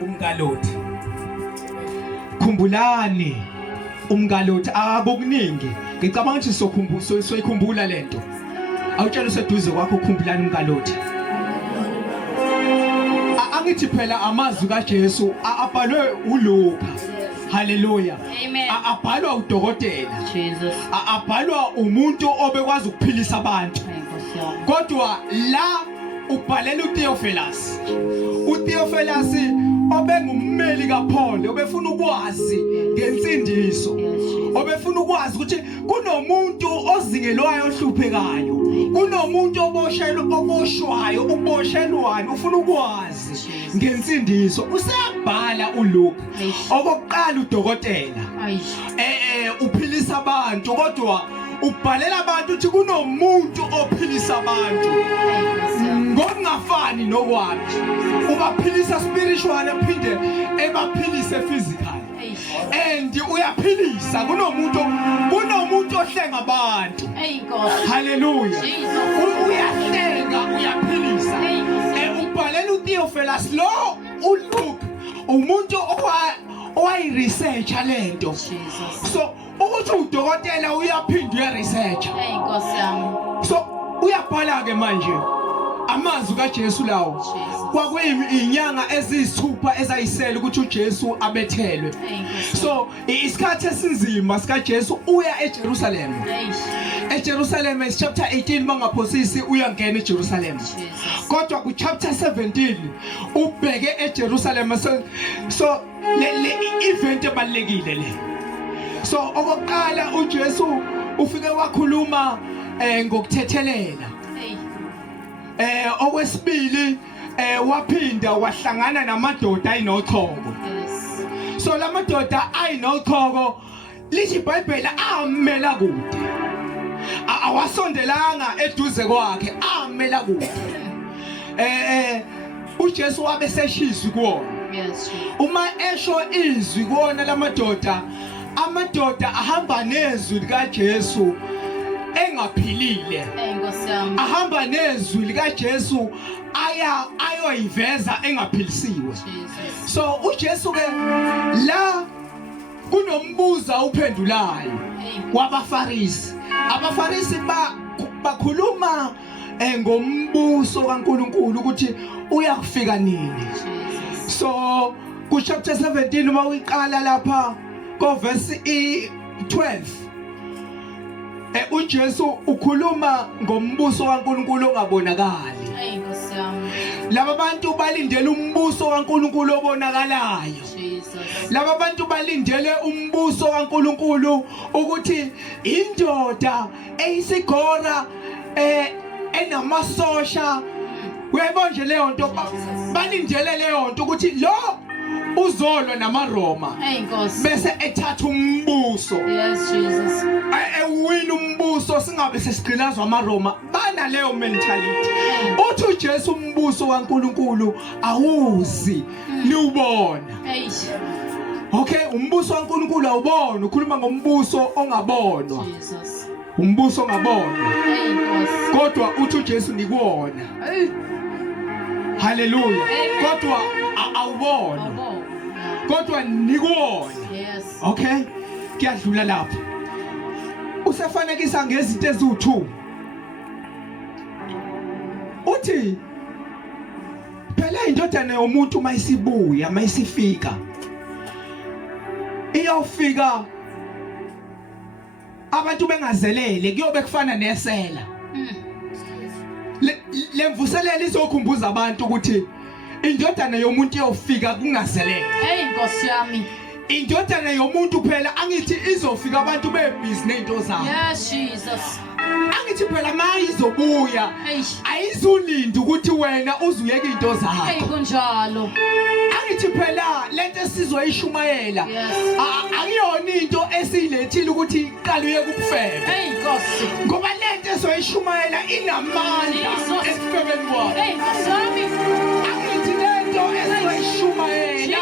umkaLoti. Khumbulani umkaLoti akukuningi. Ngicabanga ukuthi soyikhumbula lento. Awutshela useduze kwakho ukhumbulani umkaLoti. Angithi phela amazwi kaJesu abhalwe uLuka. Hallelujah. Amen. Abhalwa udokotela. Jesus. Abhalwa umuntu obekwazi ukuphilisa abantu. Kodwa la ubhalela uTheophilus. uTheophilus obengummeli kaPaul obefuna ukwazi ngensindiso. Obefuna ukwazi ukuthi kunomuntu ozingelwayo ohluphekayo. Kunomuntu oboshwayo uboshelwayo ufuna ukwazi ngensindiso. Useyabhala uLuka. Okokuqala udokotela. Uphilisa abantu kodwa ubhalela abantu ukuthi kunomuntu ophilisa abantu. Ngokungafani nokwakhe. Ubaphilisa spiritual aphinde ebaphilise physical. And uyaphilisa kunomuntu ohlenga abantu. Hallelujah. Uyahlenga uyaphilisa. Ubhalela uTheophilus lo uLuka umuntu owayi-research lento. So ukuthi udokotela uyaphinda uya-research. So uyabhala ke manje amazwi kaJesu lawo. Kwakuyinyanga eziyisithupha ezayisela ukuthi uJesu abethelwe. So isikhathi esinzima sikaJesu uya eJerusalem. eJerusalem is chapter 18 mangaphosisi uyangena eJerusalem. Kodwa ku chapter 17 ubheke eJerusalem. So le event ebalekile le. So okokuqala uJesu ufike wakhuluma ngokuthethelela. Okwesibili waphinda wahlangana namadoda ayinochoko. So lamadoda ayinochoko lithi iBhayibheli amela kude. Awasondelanga eduze kwakhe amela kude. uJesu wabe seshizwe kuona. Uma esho izwi kuona lamadoda, amadoda ahamba nezwi likaJesu engaphilile. Ahamba nezwi likaJesu ayoyiveza engaphilisiwe. So uJesu ke la kunombuza uphendulayo wabaFarisi. AbaFarisi bakhuluma ngombuso kaNkuluNkulu ukuthi uyakufika nini. So ku chapter 17 uma uyiqala lapha ko verse 12 uJesu ukhuluma ngombuso kaNkuluNkulu ongabonakali. Laba bantu balindele umbuso kaNkuluNkulu obonakalayo. Laba bantu balindele umbuso kaNkuluNkulu ukuthi indoda eyisigora enamasosha. Uyayibona nje leyo nto balindele leyo nto ukuthi lo uzolwa namaRoma bese ethatha umbuso. Yes, Jesus. Ewina umbuso singabe sesigqilazwa amaRoma. Bana leyo mentality. Uthi uJesu umbuso kaNkuluNkulu awuzi liwubona. Okay, umbuso kaNkuluNkulu awubona, ukhuluma ngombuso ongabonwa. Jesus. Umbuso ongabonwa. Kodwa uthi uJesu nikuwona. Hallelujah. Kodwa awubona. Kodwa nikuwona. Yes. Okay? Kuyadlula lapha. Usefanekisa ngezinto eziwu2. Uthi phela indodana yomuntu mayisibuya mayisifika. Iyofika abantu bengazelele kuyobe kufana nesela. Lemvuselelo izokhumbuza abantu ukuthi indodana yomuntu iyofika kungazelele. Nkosi yami. Indodana yomuntu phela angithi izofika abantu bebhizi nezinto zabo. Yes, Jesus. Angithi phela mayizobuya ayizulinda ukuthi wena uzuyeke izinto zakho. Kunjalo. Angithi phela lento esizoyishumayela akuyona into esiyilethile ukuthi iqala uyeke ukufeba. Nkosi. Ngoba lento esoyishumayela inamandla esifebeni kwakho. Nkosi yami. Angithi lento esoyishumayela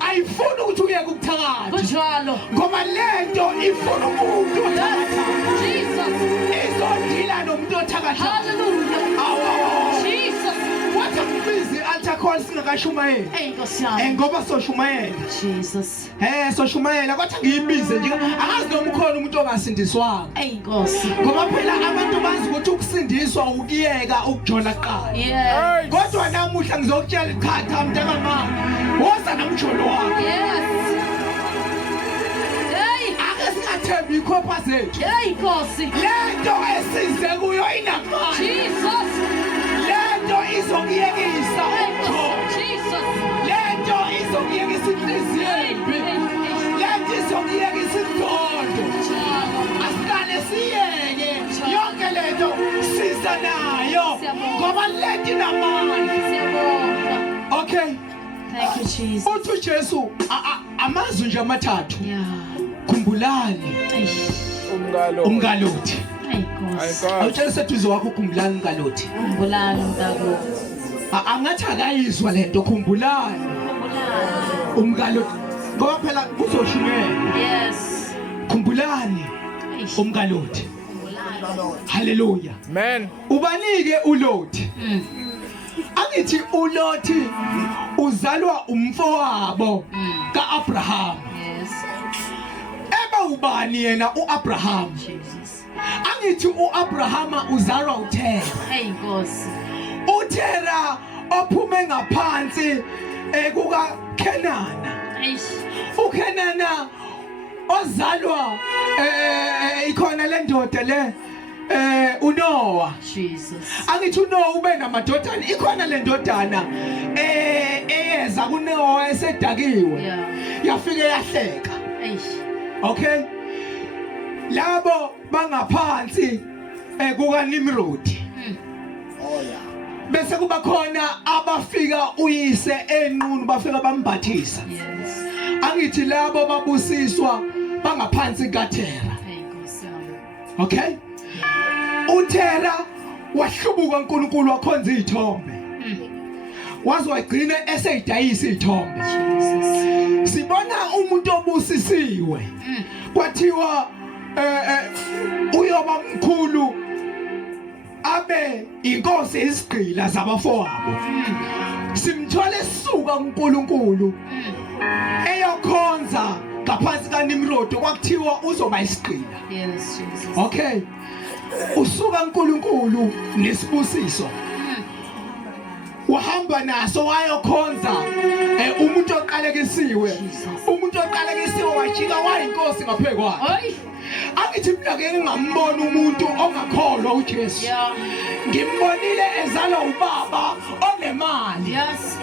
ayifuni ukuthi uyeke ukuthakatha. Kunjalo. Ngoba lento ifuna umuntu othakatha. Jesus. Izodila nomuntu othakatha. Hallelujah. Awu. Jesus. What a busy altar call. call singakashumayeli. Hey Nkosi yami. Ngoba soshumayela. Jesus. Soshumayela kodwa ngiyibize nje. Akazi noma ukhona umuntu ongasindiswanga. Hey Nkosi. Ngoba phela abantu bazi ukuthi ukusindiswa ukuyeka ukujona kuqala. Yeah. Kodwa namuhla ngizokutshela cha mntakamama. Woza namjolo wakho. Yes. Hey. Ake singathembi ikhopha zethu. Hey Nkosi. Lento esize kuyo inamandla. Jesus. Lento izokuyekisa Jesus. lento izokuyekisa inhliziyo embi. Lento izokuyekisa inzondo. Asikale siyeke yonke lento siza nayo ngoba lento inamandla. Okay. Thank you Jesus. Uthi uJesu amazwi nje amathathu. Yeah. Khumbulani umkaLoti. Hey Nkosi. Awutshela seduze wakho khumbulani umkaLoti. Khumbulani umntako. Angathi akayizwa lento khumbulani umkaLoti ngoba phela kuzoshumela. Yes. Khumbulani umkaLoti. Hallelujah. Amen. Ubanike uLoti. Angithi uLoti uzalwa umfowabo kaAbraham. Yes. Eba ubani yena uAbraham? Jesus. Angithi uAbrahama uzalwa uThera. Hey Nkosi. uThera ophume ngaphansi kukaKhenana. uKhenana ozalwa ikhona le ndoda le uNowa. Jesus. Angithi uNowa ube namadodana ikhona le ndodana eyeza kuNowa esedakiwe. Yeah. Yafike yahleka. Okay. Labo bangaphansi kukaNimrodi. Bese kuba khona abafika uyise enqunu bafika bambathisa. Yes. Angithi labo babusiswa bangaphansi kaThera. Hey Nkosi yami. Okay? uThera wahlubuka uNkulunkulu wakhonza izithombe. Waze wagcina eseyidayisa izithombe. Jesus. Sibona umuntu obusisiwe. Kwathiwa uyoba mkhulu abe inkosi isigqila zabafowabo. Simthole sisuka uNkulunkulu eyokhonza ngaphansi kaNimrodi kwakuthiwa uzoba isigqila. Yes, Jesus. Okay. Usuka uNkulunkulu nesibusiso. Wahamba naso wayokhonza umuntu oqalekisiwe. Umuntu oqalekisiwe wajika wayinkosi ngaphekwayo. Hey. Angithi mina ke ngingambona umuntu ongakholwa uJesu. Yeah. Ngimbonile ezalwa ubaba onemali. Yes.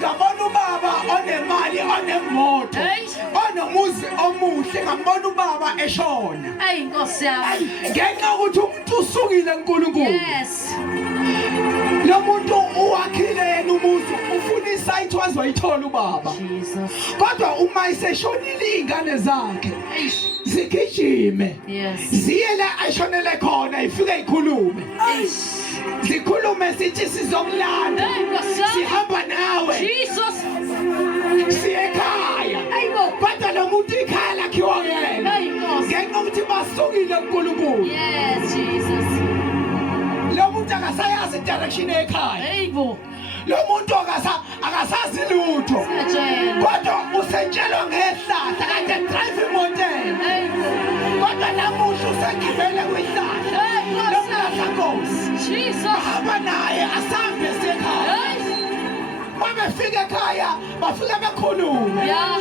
Ngabona ubaba onemali onemoto. Hey. Onomuzi omuhle ngambona ubaba eshona. Hey Nkosi yami. Ngenxa ukuthi umuntu usukile uNkulunkulu. Yes. Lo muntu uwakhile yena umuzi ufuna isayitho wazoyithola ubaba. Jesus. Kodwa uma iseshonile izingane zakhe Hey. sigijime. Yes. Ziye la ashonele khona ifike ikhulume. Hey. Zikhulume sithi sizokulanda. Hey Nkosi yami. Sihamba nawe. Jesus. Siye ekhaya. Ayibo. Kodwa lo muntu ikhaya lakhiwa yena. Hey Nkosi. Ngenxa ukuthi basukile uNkulunkulu. Yes, Jesus. Lo muntu akasayazi direction ekhaya. Ayibo. Lo muntu akasazi lutho. Siyatshela. Kodwa usentshelwa ngehlahla kade drive imoto. Hey. Kodwa namuhla usegibele kwihlahla. Hey, Lo mlahlankosi. Jesus. Bahamba naye asambe sekhaya. Hey. Mabefika ekhaya bafika bekhulume. Yeah.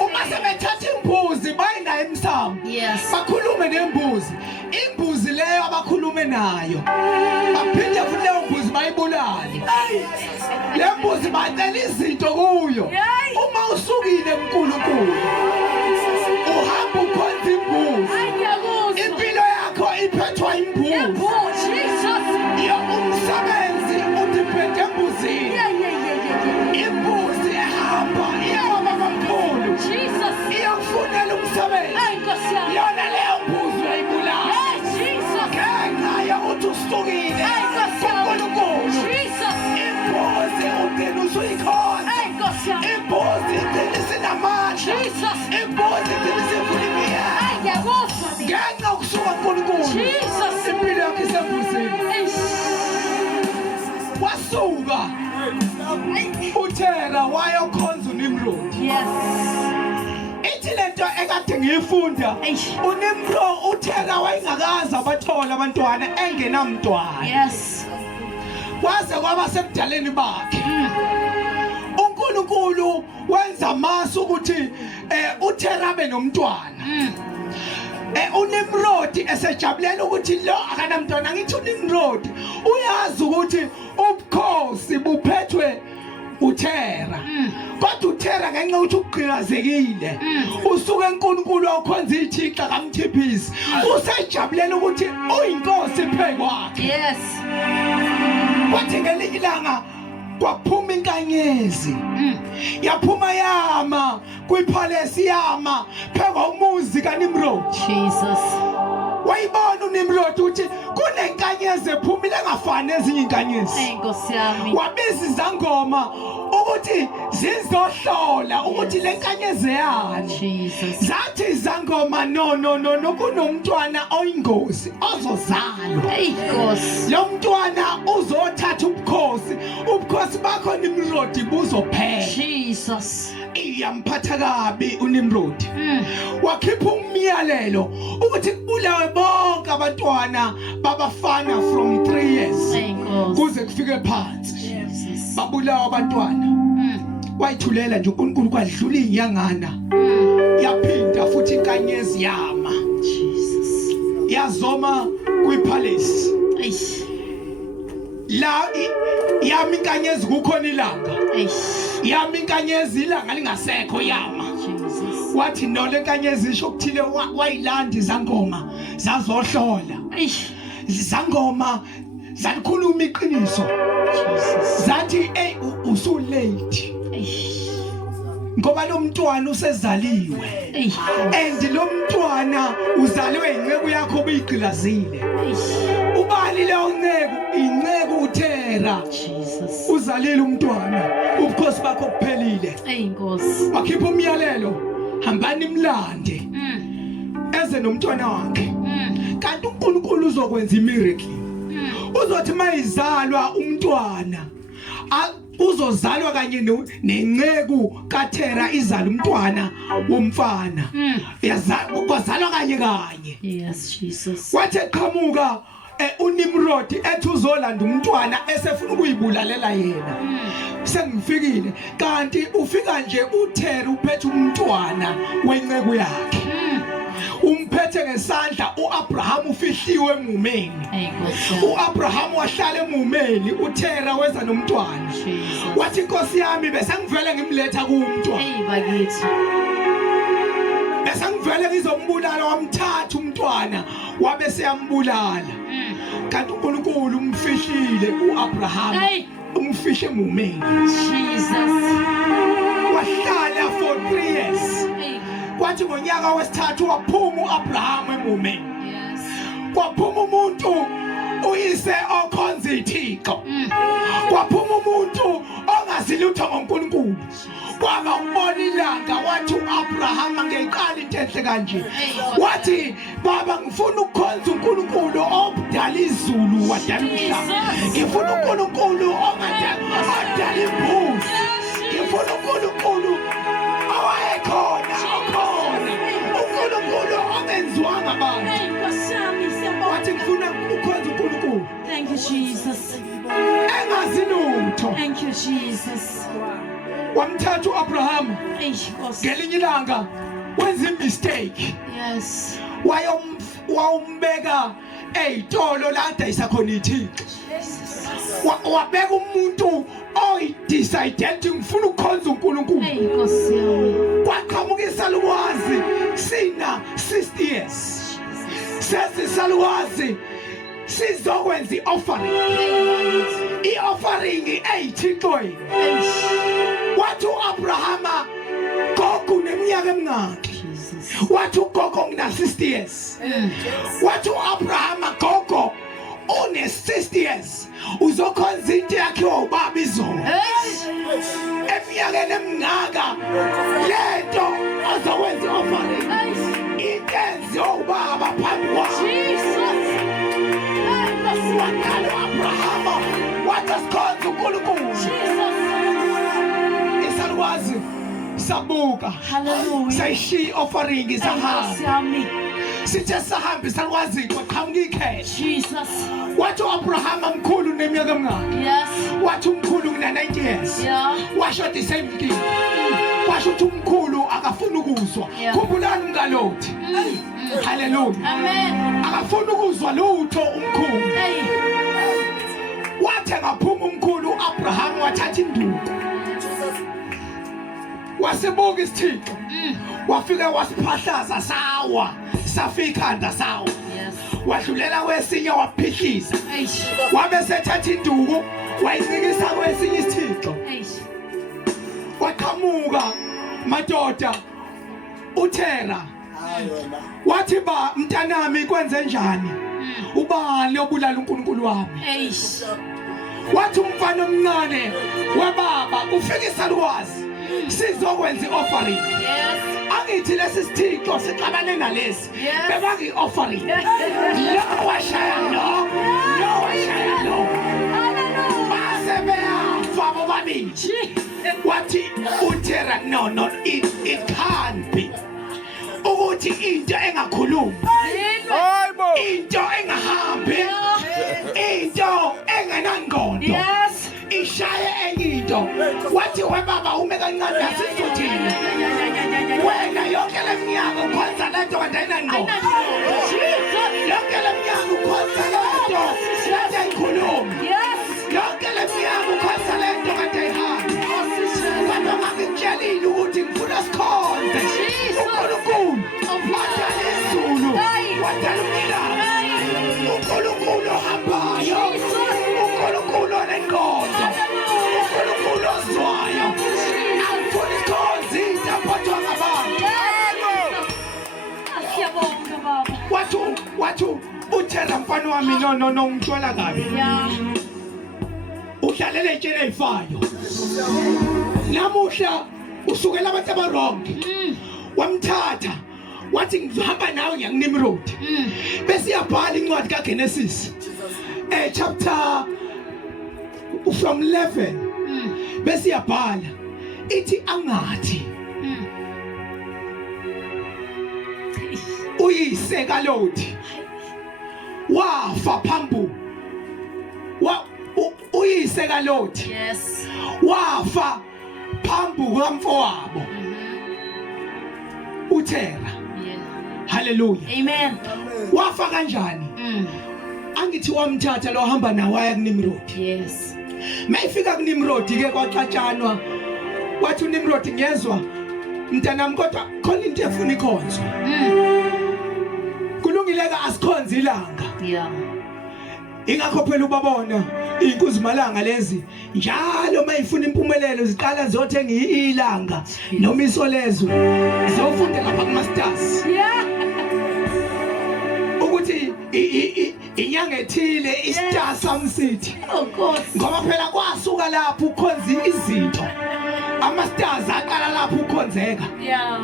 Uma sebethatha imbuzi bayinayo emsamo. Yes. Bakhulume nembuzi. Imbuzi leyo abakhulume nayo. Baphinde futhi leyo mbuzi bayibulale. Le mbuzi bacela izinto kuyo. Uma usukile uNkulunkulu uhamba ukhonza imbuzi. Ayakuzwa. Impilo yakho iphethwa imbuzi. Yebo, Jesus. Yo umsebenzi udiphethe embuzini. Yeah. Imbuzi ehamba iyabamkhulu. Jesus. Iyakufunela umsebenzi. Hey Nkosi yami. Yona leyo mbuzi uyayibulala. Hey Jesus. Ngenxa yokuthi usukile Hey Nkosi yami. uNkulunkulu. Jesus. Imbuzi ugcina usuyikhonza. Hey Nkosi yami. Imbuzi igcina isinamandla. Jesus. uThera wayokhonza uNimrodi. Yes. Ithi lento ekade ngiyifunda uThera wayengakazi abathola abantwana engenamntwana. Yes. Kwaze kwaba sebudaleni bakhe. uNkulunkulu wenza masu ukuthi uThera abe nomntwana. uNimrodi esejabulela ukuthi lo akanamntwana. Ngithi uNimrodi uyazi ukuthi ubukhosi buphethwe uThera. Kodwa uThera ngenxa ukuthi uqhikazekile usuke eNkulunkulu wakhonza iThixo kamthiphisi. Usejabulela ukuthi uyinkosi phekwakhe. Yes. Kwathi ngelinye ilanga kwaphuma inkanyezi. Yaphuma yama kwiphalesi yama phekwa umuzi kaNimrodi. Jesus. Wayibona uNimrodi ukuthi kunenkanyezi ephumile engafani ezinye inkanyezi. Enkosi yami. Wabiza izangoma ukuthi zizohlola ukuthi lenkanyezi yani. Jesus. Zathi izangoma no kunomntwana oyingozi ozozalwa. Enkosi. Lo mntwana uzothatha ubukhosi bakho Nimrodi buzophela. Jesus. Iyamphatha kabi uNimrodi. Wakhipha umyalelo ukuthi kubulawe bonke abantwana babafana from 3 years kuze kufike phansi. Jesus. Babulawa abantwana. Wayithulela nje uNkulunkulu kwadlula inyangana. Yaphinda futhi inkanyezi yama. Jesus. Yazoma kwipalace. La yami inkanyezi kukhona ilanga. Yami inkanyezi ilanga lingasekho yama. Jesus. Wathi no lenkanyezi isho ukuthile wayilanda izangoma zazohlola. Izangoma zalikhuluma iqiniso. Zathi usu late. Ngoba lo mntwana usezaliwe. And lo mntwana uzaliwe inceku yakho obuyigqilazile. Ubali leyo inceku uThera. Jesus. Uzalile umntwana. Ubukhosi bakho kuphelile. Enkosi. Wakhipha umyalelo, hambani imlande. Eze nomntwana wakhe. Kanti uNkulunkulu uzokwenza imiracle. Uzothi mayizalwa umntwana uzozalwa kanye nenceku kaThera izala umntwana womfana. Yazalwa kanye. Yes, Jesus. Wathi eqhamuka uNimrodi ethi uzolanda umntwana esefuna ukuyibulalela yena. Sengifikile kanti ufika nje uThera uphethe umntwana wenceku yakhe. Umphethe ngesandla uAbraham ufihliwe emumeni. uAbraham wahlala emumeni uThera weza nomntwana. Wathi inkosi yami bese ngivele ngimletha kuMntwana. Bakithi. Bese ngivele ngizombulala wamthatha umntwana wabe seyambulala. Kanti uNkulunkulu umfihlile uAbraham. Umfihle emumeni. Jesus. Wahlala for 3 years. Kwathi ngonyaka wesithathu waphuma uAbraham emumeni. Yes. Kwaphuma umuntu uyise okhonza iThixo. Kwaphuma umuntu ongazilutho ngoNkulunkulu. Kwaba ubona ilanga wathi uAbraham ngeqala into enhle kanje. Wathi baba ngifuna ukukhonza uNkulunkulu obudala izulu wadala umhlaba. Ngifuna uNkulunkulu ongadala imvula. Ngifuna uNkulunkulu owayekhona uNkulunkulu ongenziwanga abantu. Wathi ngifuna ukukhonza uNkulunkulu. Thank you, Jesus. Engazi lutho. Thank you, Jesus. Wamthatha uAbraham. Ngelinye ilanga wenza imistake. Yes. Wayombeka eyitolo la adayisa khona iThixo. Wabeka umuntu oyidecide ukuthi ngifuna ukukhonza uNkulunkulu. Enkosi yami. Kwaqhamuka isalukazi sina 60 years. Sesisalukazi sizokwenza i-offering. I-offering eyithixweni. Wathi uAbrahama gogo neminyaka emingaki. Wathi ugogo ngina 60 years. Wathi uAbrahama gogo une 60 years. Uzokhonza into yakhe ubaba izolo. Eminyakeni emingaka lento azokwenza i-offering. Intenzi ubaba phambi kwakhe. Wakhala uAbrahama wathi asikhonze uNkulunkulu. sakwazi sabuka Hallelujah. sayishi offering sahamba Yami. sithe sahambe sakwazi kwaqhamuka ikheshi Jesus. wathi Abraham amkhulu neminyaka emingaki Yes. wathi umkhulu una 90 years Yeah. washo the same thing washo ukuthi umkhulu akafuni ukuzwa Yeah. khumbulani umkaLoti hallelujah Amen. akafuni ukuzwa lutho umkhulu Hey. wathi ngaphuma umkhulu Abraham wathatha induku wasibuka isithixo wafika wasiphahlaza sawa safika anda sawa Yes. wadlulela kwesinye waphihliza Eish. wabe sethatha induku wayisikisa kwesinye isithixo Eish. waqhamuka madoda uThera wathi ba mntanami kwenze njani ubani obulala uNkulunkulu wami Eish. wathi umfana omncane webaba ufikisa lwazi sizokwenza i-offering Yes. angithi lesi sithixo sixabane nalesi Yes. bebangi i-offering lo washaya lo washaya lo base beyafa bobabili wathi uThera no it can't be ukuthi into engakhulumi into engahambi into engenangqondo Yes. ishaye enye into wathi webaba ume kancane asisuthini wena yonke leminyaka ukhonza lento kanti ayinangqondo yonke leminyaka ukhonza lento kanti ayikhulumi Yes. yonke leminyaka ukhonza lento kanti ayihambi kanti ongangikutshelile ukuthi ngifuna sikhonze uNkulunkulu wadala izulu wadala umhlaba uNkulunkulu ohambayo uNkulunkulu onengqondo uNkulunkulu ozwayo angifuni sikhonze into aphathwa ngabantu Siyabonga baba. wathi uThera mfana wami no ngithola kabi Yeah. udlalela itshela ezifayo namuhla usukela abantu abarong wamthatha wathi ngihamba nawe ngiyakunimrod bese iyabhala incwadi kaGenesis chapter from 11 bese iyabhala ithi angathi uyise kaLoti wafa phambu uyise kaLoti Yes. wafa phambu kamfowabo uThera Yeah. haleluya Amen. wafa kanjani angithi wamthatha lo hamba nawe aya kuNimrod Yes. mayifika kuNimrod ke kwaxatshanwa wathi uNimrod ngiyezwa mntanami kodwa khona into efuna ikhonzo kulungile ka asikhonze ilanga Yeah. ingakho phela ubabona inkuzimalanga lezi njalo mayifuna impumelelo ziqala zothenga ilanga noma isolezo zofunda lapha kumasters Yeah. ukuthi inyanga ethile istar samcity Oh God. ngoba phela kwasuka lapho ukhonza izinto amastars aqala lapho ukhonzeka Yeah.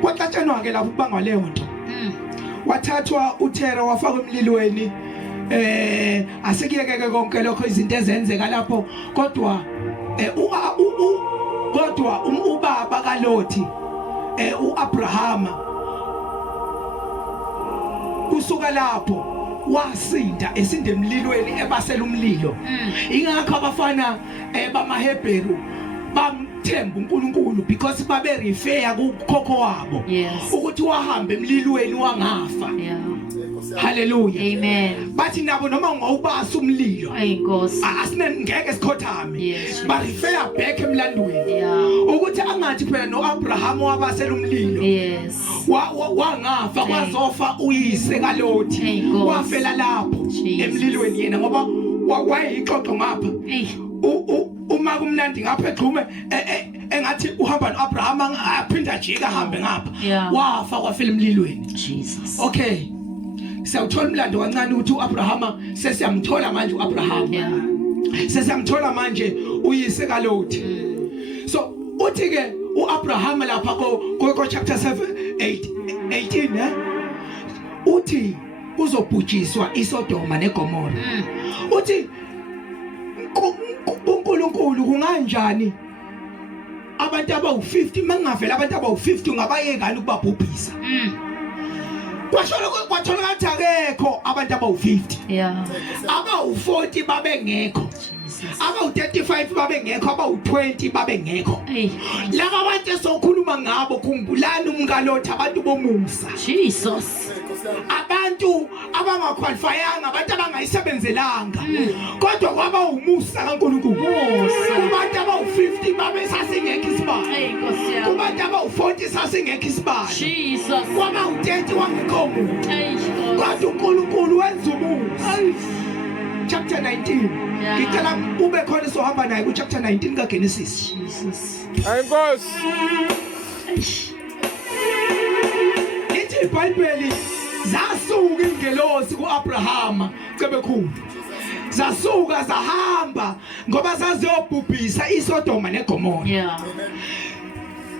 kwaxatshanwa ke lapho kubangwa leyo nto wathathwa uThera wafaka emlilweni asekuyeke konke lokho izinto ezenzeka lapho kodwa kodwa ubaba kaLoti uAbrahama kusuka lapho wasinda esinda emlilweni ebasela umlilo ingakho abafana bamaHebheru bamthemba uNkulunkulu because babe refer kukhokho wabo Yes. ukuthi wahamba emlilweni wangafa Yeah. haleluya Amen. bathi nabo noma ngawubasa umlilo Ayinkosi. asinengeke sikhothame Yes. ba refer back emlandweni Yeah. ukuthi angathi phela noAbraham wabasela umlilo Yes. wangafa kwazofa uyise kaLoti Ayinkosi. wafela lapho Jesus. emlilweni yena ngoba wayixoxo ngapha Hey. uma kumnandi ngapha egxume engathi uhamba noAbraham aphinda jika ahambe ngapha Yeah. wafa kwafela emlilweni Jesus. okay siyawuthola umlando kancane ukuthi uAbrahama sesiyamthola manje uAbrahama Yeah. sesiyamthola manje uyise kaLoti so uthi ke uAbrahama lapha ko chapter 18 uthi uzobhujiswa iSodoma neGomora uthi uNkulunkulu kunganjani abantu abawu50 mangavela abantu abawu50 ungabayekani ukubabhubhisa kwathola ukuthi akekho abantu abawu50 Yeah. abawu40 babengekho abawu35 babengekho abawu20 babengekho Hey. laba abantu esokhuluma ngabo Khumbulani umkaLoti abantu bomusa Jesus. abantu abangaqualifyanga abantu abangayisebenzelanga kodwa kwaba umusa kaNkulunkulu kubantu abawu50 babe sasingekho isibalo Hey, Nkosi yami. kubantu abawu40 sasingekho isibalo Jesus. kwaba u30 wangekho umuntu Hey, Jesus. kodwa uNkulunkulu wenza umusa chapter 19 Yeah. ngicela ube khona sohamba naye ku chapter 19 kaGenesis Jesus. Ayinkosi. lithi iBhayibheli zasuka ingelosi kuAbrahama cebekhulu zasuka zahamba ngoba zaziyobhubhisa iSodoma neGomora Yeah.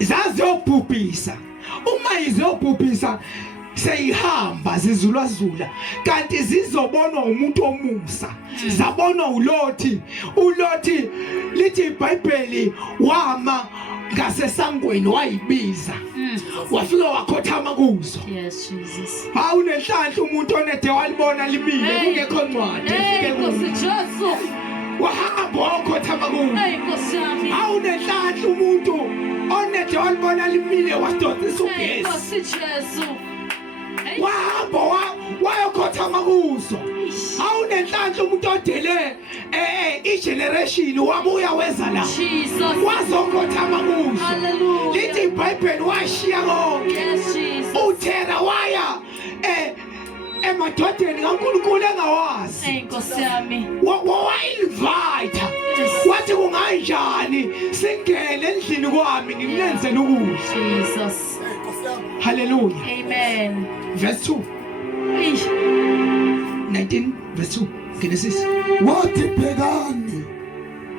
zaziyobhubhisa uma izobhubhisa seyihamba zizulazula kanti zizobonwa umuntu omusa zabonwa uLoti uLoti lithi iBhayibheli wama ngasesangweni wayibiza wafika wakhothama kuzo Yes, Jesus. awunenhlanhla umuntu onede walibona limile kungekho ncwadi Hey, efike Nkosi kuyo Jesu. wahamba wakhothama kuzo Hey, Nkosi yami. awunenhlanhla umuntu onede walibona limile wasdonsisa Hey, ugesi Nkosi Jesu. Hey. wahamba wayokhothama kuzo awunenhlanhla umuntu odele igeneration wabuya weza la Jesus. wazokhothama kuzo Hallelujah. lithi iBhayibheli washiya konke Yes, Jesus. uthera waya emadodeni kaNkulunkulu engawazi Hey, Nkosi yami. wayinvite Yes. wathi kunganjani singene endlini kwami ngimenzele ukudla Jesus. haleluya Amen. verse 2 Hey. 19 verse 2 Genesis wathi bhekani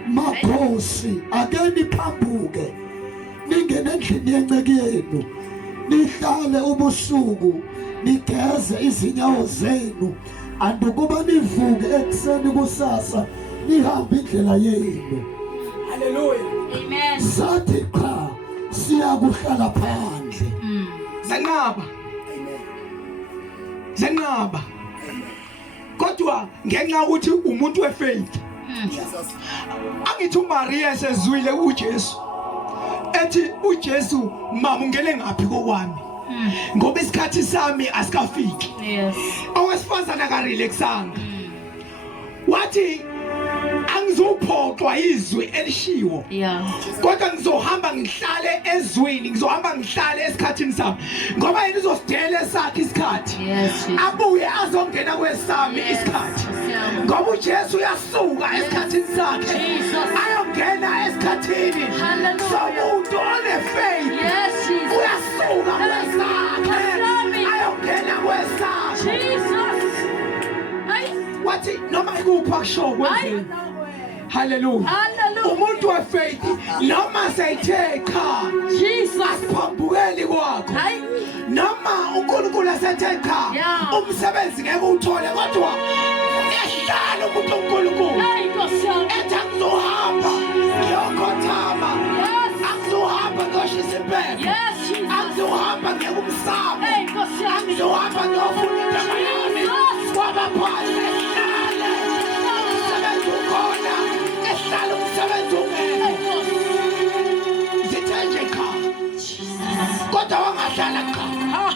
makhosi ake niphambuke ningene endlini yenceke yenu nihlale ubusuku nigeze izinyawo zenu andukuba nivuke ekuseni kusasa nihambe indlela yenu haleluya Amen. sathi cha siyakuhlala phandle zanqaba kodwa ngenxa ukuthi umuntu wefaith angithi uMaria sezwile uJesu ethi uJesu mama ungene ngaphi kokwami ngoba isikhathi sami asikafiki Yes. owesifazana karelaxanga wathi angizophoqwa izwi elishiwo Yeah. kodwa ngizohamba ngihlale ezweni ngizohamba ngihlale esikhathini sami ngoba yena uzosidela sakhe isikhathi Yes, Jesus. abuye azongena kwesami isikhathi ngoba uJesu uyasuka esikhathini sakhe Jesus. ayongena esikhathini Hallelujah. somuntu onefaith Yes, Jesus. uyasuka kwesakhe ayongena kwesakhe Jesus. Hey. wathi noma ikuphi akusho kwenzeni haleluya Hallelujah. umuntu wefaith noma sayithe cha Jesus. asiphambukeli kwakho Hey. noma uNkulunkulu asethe cha Yeah. umsebenzi ngeke uthole kodwa ehlala umuntu uNkulunkulu Hey, Nkosi yami. ethi ngizohamba ngiyokhothama Yes. ngizohamba ngoshisa impela Yes, Jesus. ngizohamba ngiyumsamo Hey, Nkosi yami. ngizohamba ngiyofuna indaba yami Jesus. kwabaphansi ehlale umsebenzi ukhona ehlale umsebenzi ungekho Hey, Nkosi. zithe nje cha kodwa wangahlala cha Ha.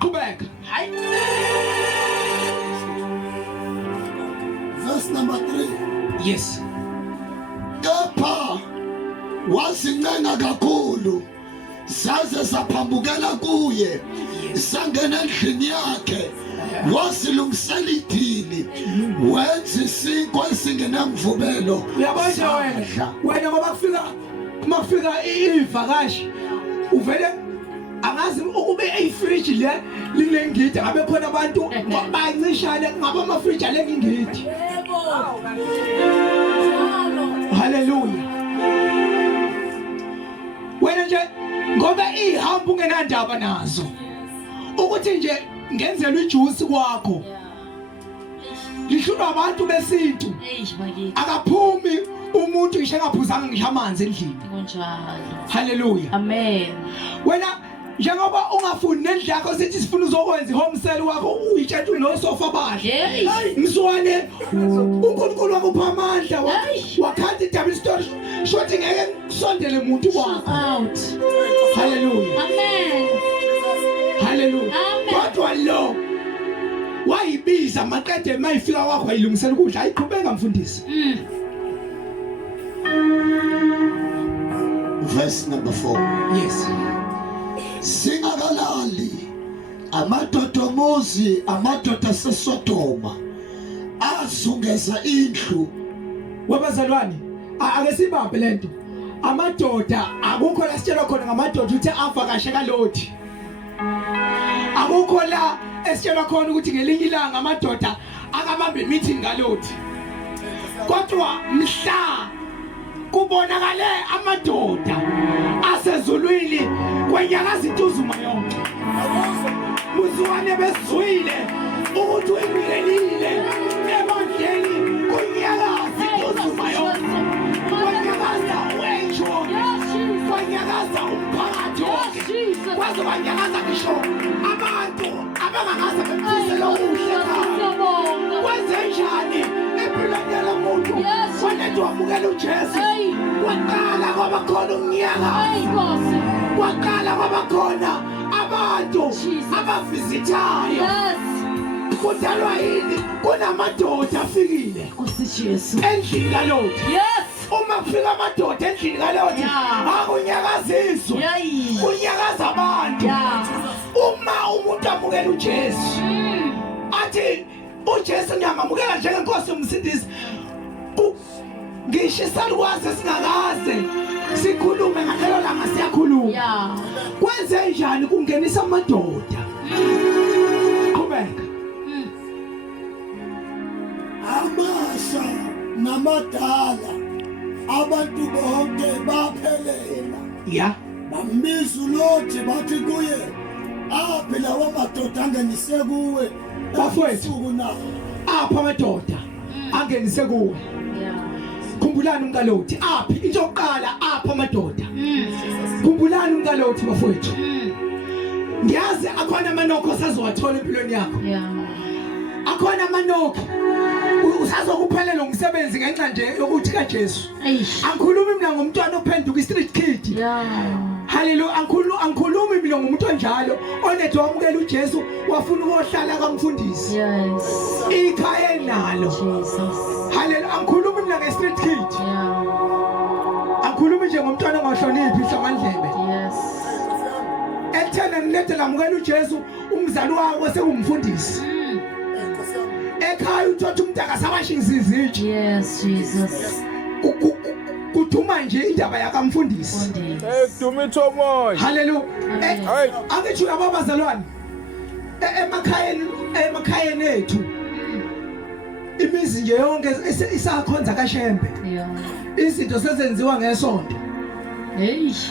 qhubeka Hey. verse number 3 yes kepha wazincenga kakhulu saze saphambukela kuye sangena endlini yakhe wasilungisela idili wenza isinkwa esingenemvubelo uyabona wena ngoba kufika ivakashi uvele angazi ukube ifridge le linengidi ngabe khona abantu bancishane ngaba amafridge alengingidi haleluya wena nje ngoba ihamba ungenandaba nazo ukuthi nje ngenzela ijuice kwakho lihlulwa abantu besintu Hey, bakithi. akaphumi umuntu ngisho engaphuzanga ngisho amanzi endlini. Kunjalo. Hallelujah. Amen. Wena njengoba ungafuni nendlu yakho sithi sifuna uzokwenza ihomesele wakho uyitshela unosofa badla. Yes. Mswane uNkulunkulu wakupha amandla wakhathi double story shothi ngeke kusondele umuntu wakho. Out. Hallelujah. Amen. Hallelujah. Amen. Kodwa lo wayibiza maqede mayifika wakho ayilungisela ukudla ayiqhubeka mfundisi. Verse number 4. Yes. Singakalali amadoda omuzi amadoda aseSodoma azungeza indlu. Wabazalwane ake sibambe lento. Amadoda akukho la sitshela khona ngamadoda uthi avakashe kaLoti. Akukho la esitshela khona ukuthi ngelinye ilanga amadoda akabambe imeeting kaLoti. Kodwa mhla kubonakale amadoda asezulwini kwenyakaza Ntuzuma yonke. Muzwane bezwile ukuthi uyibelile ebandleni kwenyakaza Ntuzuma yonke. Kwenyakaza wenjo, kwenyakaza umphakathi wonke. Kwaze kwanyakaza ngisho abantu abangakaze bemfisela uhle ekhaya. Kwenzenjani empilweni yalomuntu? Kwanethu wamukela uJesu. Waqala kwaba khona umnyakazo. Waqala kwaba khona abantu abavizithayo. Kudalwa yini? Kunamadoda afikile KusiJesu. endlini kaLoti. Yes. Uma kufika amadoda endlini kaLoti akunyakazizwe. Kunyakaza abantu. Uma umuntu amukela uJesu athi uJesu ngiyamamukela njengenkosi umsindisi. Ngishisa lwazi singakaze sikhulume ngalelo langa siyakhuluma. Kwenze njani kungenisa amadoda? Qhubeka. Amasha namadala abantu bonke baphelela. Ya. Bambiza uLoti bathi kuye aphi lawa madoda angenise kuwe Bafowethu. nawo. Apha amadoda angenise kuwe. Khumbulani umkaLoti aphi into yokuqala apha amadoda. Khumbulani umkaLoti bafowethu. Ngiyazi akhona amanokho asazowathola empilweni yakho. Akhona amanokho usazokuphelela umsebenzi ngenxa nje yokuthi kaJesu. Angikhulumi mina ngomntwana ophenduka i-street kid. Hallelujah. Angikhulumi mina ngomuntu onjalo onethe wamukela uJesu wafuna ukuhlala kamfundisi. Ikhaya nalo. Hallelujah. Angikhulumi mina nge-street kid. Angikhulumi nje ngomntwana ongahloniphi hlamandlebe. Ethena ngilethe lamukela uJesu umzali wakho sekumfundisi. Ekhaya uthatha umuntu akasabashinzizitshe. Yes, Jesus. Kuduma nje indaba yakamfundisi. Dumi thomoya. Hallelujah. Angithi abazalwane emakhayeni ethu imizi nje yonke isakhonza kaShembe. Izinto sezenziwa ngesonto.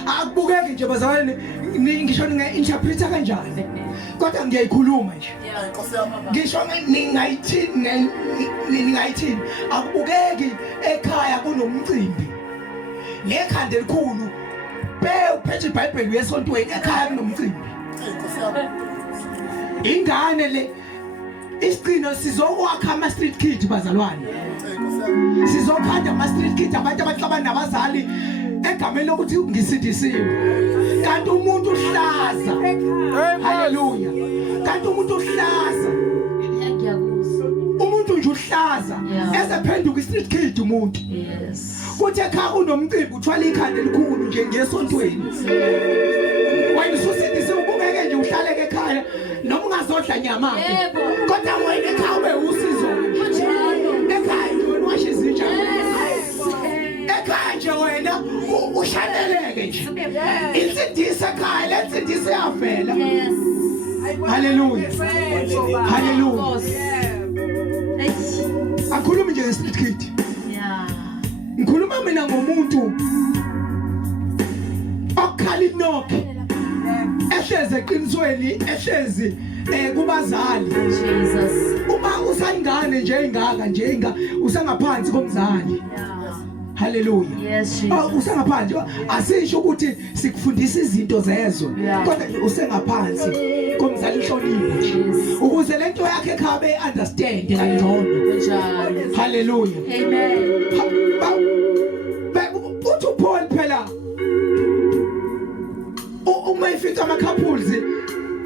Akubukeki nje bazalwane ngisho ninga-interpreta kanjani. Kodwa ngiyayikhuluma nje. Ngisho ningayithini akubukeki ekhaya kunomcimbi. Nekhanda elikhulu uphethe iBhayibheli yesontweni ekhaya kunomcimbi. Ingane le isicino sizokwakha ama-street kid bazalwane. Sizokhanda ama-street kid abantu abaxabana nabazali egameni lokuthi ngisindisiwe. Kanti umuntu uhlaza. Hallelujah. Kanti umuntu uhlaza. Umuntu nje uhlaza ezephenduka i-street kid umuntu. Kuthi ekhaya kunomcimbi uthwala ikhanda elikhulu nje ngesontweni. Wena ususindisiwe ubungeke nje uhlaleke ekhaya noma ungazodla nyama. Kodwa wena ekhaya ube usizo. Ekhaya nje wena washe izitsha. Ekhaya nje wena ushaneleke nje. Insindisa ekhaya lensindisa yavela. Hallelujah. Hallelujah. Akhuluma nje nge-street kid. Ngikhuluma mina ngomuntu okhala inokho ehleze eqinisweni ehlezi kubazali. Jesus. Uma usayingane nje ingaka nje usangaphansi komzali. Hallelujah. Yes, Jesus. Usengaphansi asisho ukuthi sikufundisa izinto zezwe kodwa nje usengaphansi komzali uhlonipho ukuze lento yakhe ekhabe understand kangcono. Njalo. Hallelujah. Amen. Uthi uPaul phela uma ifika ama couples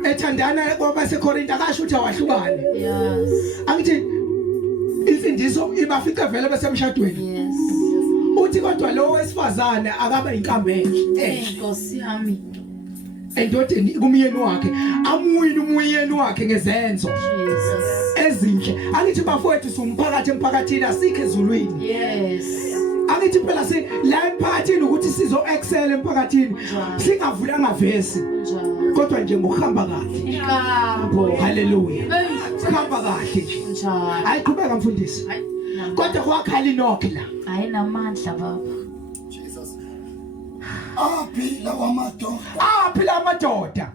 ethandana kwaba seKorinte akasho ukuthi awahlukane. Yes. Angithi imfundiso ibafika vele besemshadweni. Yes. Uthi kodwa lo wesifazane akaba inkambele. Nkosi yami. Endodeni kumyeni wakhe amwini umyeni wakhe ngezenzo Jesus. ezinhle. Angithi bafowethu somphakathi emphakathini asikho ezulwini. Yes. Angithi phela la emphakathini ukuthi sizo excel emphakathini singavulanga vesi Njalo. kodwa nje ngokuhamba kahle. Ikabo. Hallelujah. Khamba kahle nje. Njalo. Ayiqhubeka mfundisi. Kodwa kwakhala inokho la. Ayinamandla baba. Jesus. Aphi lawa madoda Aphi la madoda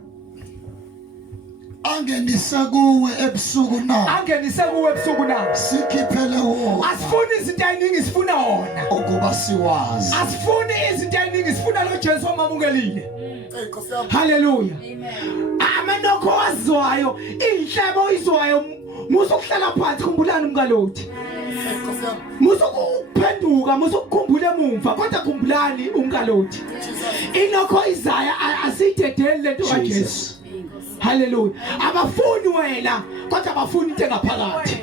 angenise kuwe ebusuku na angenise kuwe ebusuku na sikhiphele wona asifuni izinto eziningi sifuna wona ukuba siwazi. asifuni izinto eziningi sifuna lo Jesu omamukelile. Nkosi yami. Hallelujah. Amen. Amanokho wazwayo inhlebo izwayo musokuhlala phansi khumbulani umkaLoti. Nkosi yami. Musokuphenduka musokukhumbula emumva kodwa khumbulani umkaLoti. Inokho izaya asidedeli lento kaJesu. Hallelujah. Abafuni wena kodwa abafuni into engaphakathi.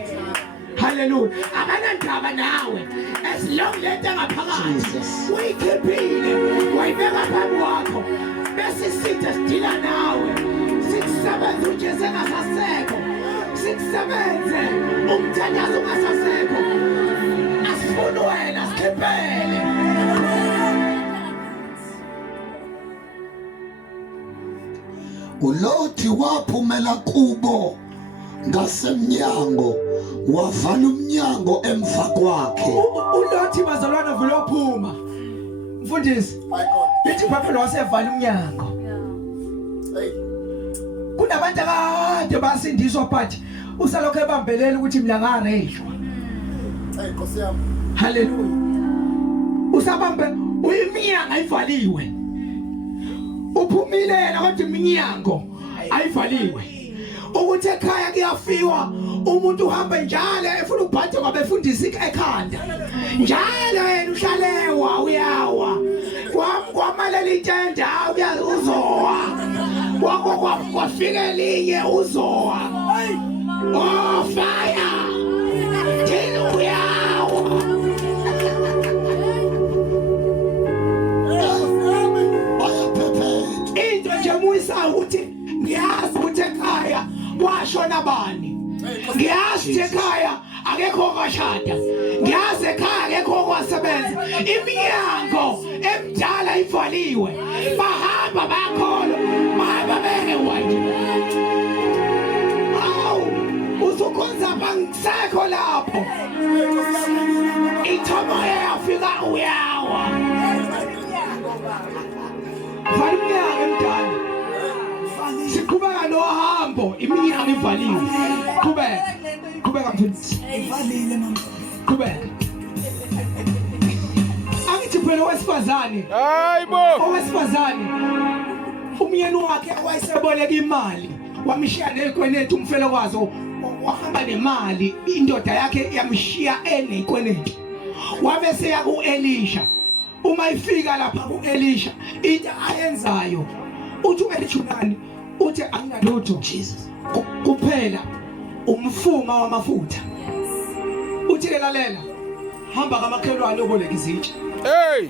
Hallelujah. Abanandaba nawe as long lento engaphakathi uyikhiphile wayibeka phambi kwakho bese sithe sidila nawe sikusebenza uJesu engasasekho sikusebenze umthandazo ungasasekho asifuni wena sikhiphele. uLoti waphumela kubo ngasemnyango wavala umnyango emva kwakhe. uLoti bazalwana vele waphuma mfundisi lithi phela wasevala umnyango. Kunabantu akade basindiswa but usalokho ebambelela ukuthi mina ngarejwa. Nkosi yami. Hallelujah. Usabambe uyiminyango ayivaliwe. Uphumilela kodwa iminyango ayivaliwe. Ukuthi ekhaya kuyafiwa umuntu uhamba njalo efuna ukubhatha kwabefundisi ekhanda. Njalo yena uhlalewa uyawa. Kwamalela itenda uzowa. Kwafika elinye uzowa. Oh fire. Thina uyawa. Into nje muyisa ukuthi ngiyazi ukuthi ekhaya washona bani. Ngiyazi ekhaya akekho kwashada. Ngiyazi ekhaya akekho kwasebenza. Iminyango emdala ivaliwe. Bahamba bakholwa. Bahamba behewa nje. Awu, usukhonza bangisekho lapho. Ithomo yafika uyawa. Valimnyango emdala. Siqhubeka nohambo iminyango ivaliwe. Qhubeka mfundisi. Ivalile mama. Qhubeka. Angithi phela owesifazane. Hayibo. Owesifazane. Umyeni wakhe wayeseboleka imali. Wamishiya nekwenetu umfelo kwazo. Wahamba nemali indoda yakhe yamshiya enekwenetu. Wabese yakuElisha. Uma ifika lapha kuElisha into ayenzayo uthi uElishunani uthi anginalutho Jesus kuphela umfuma wamafutha. Uthi ke lalela hamba kamakhelwane oboleka izitsha. Hey.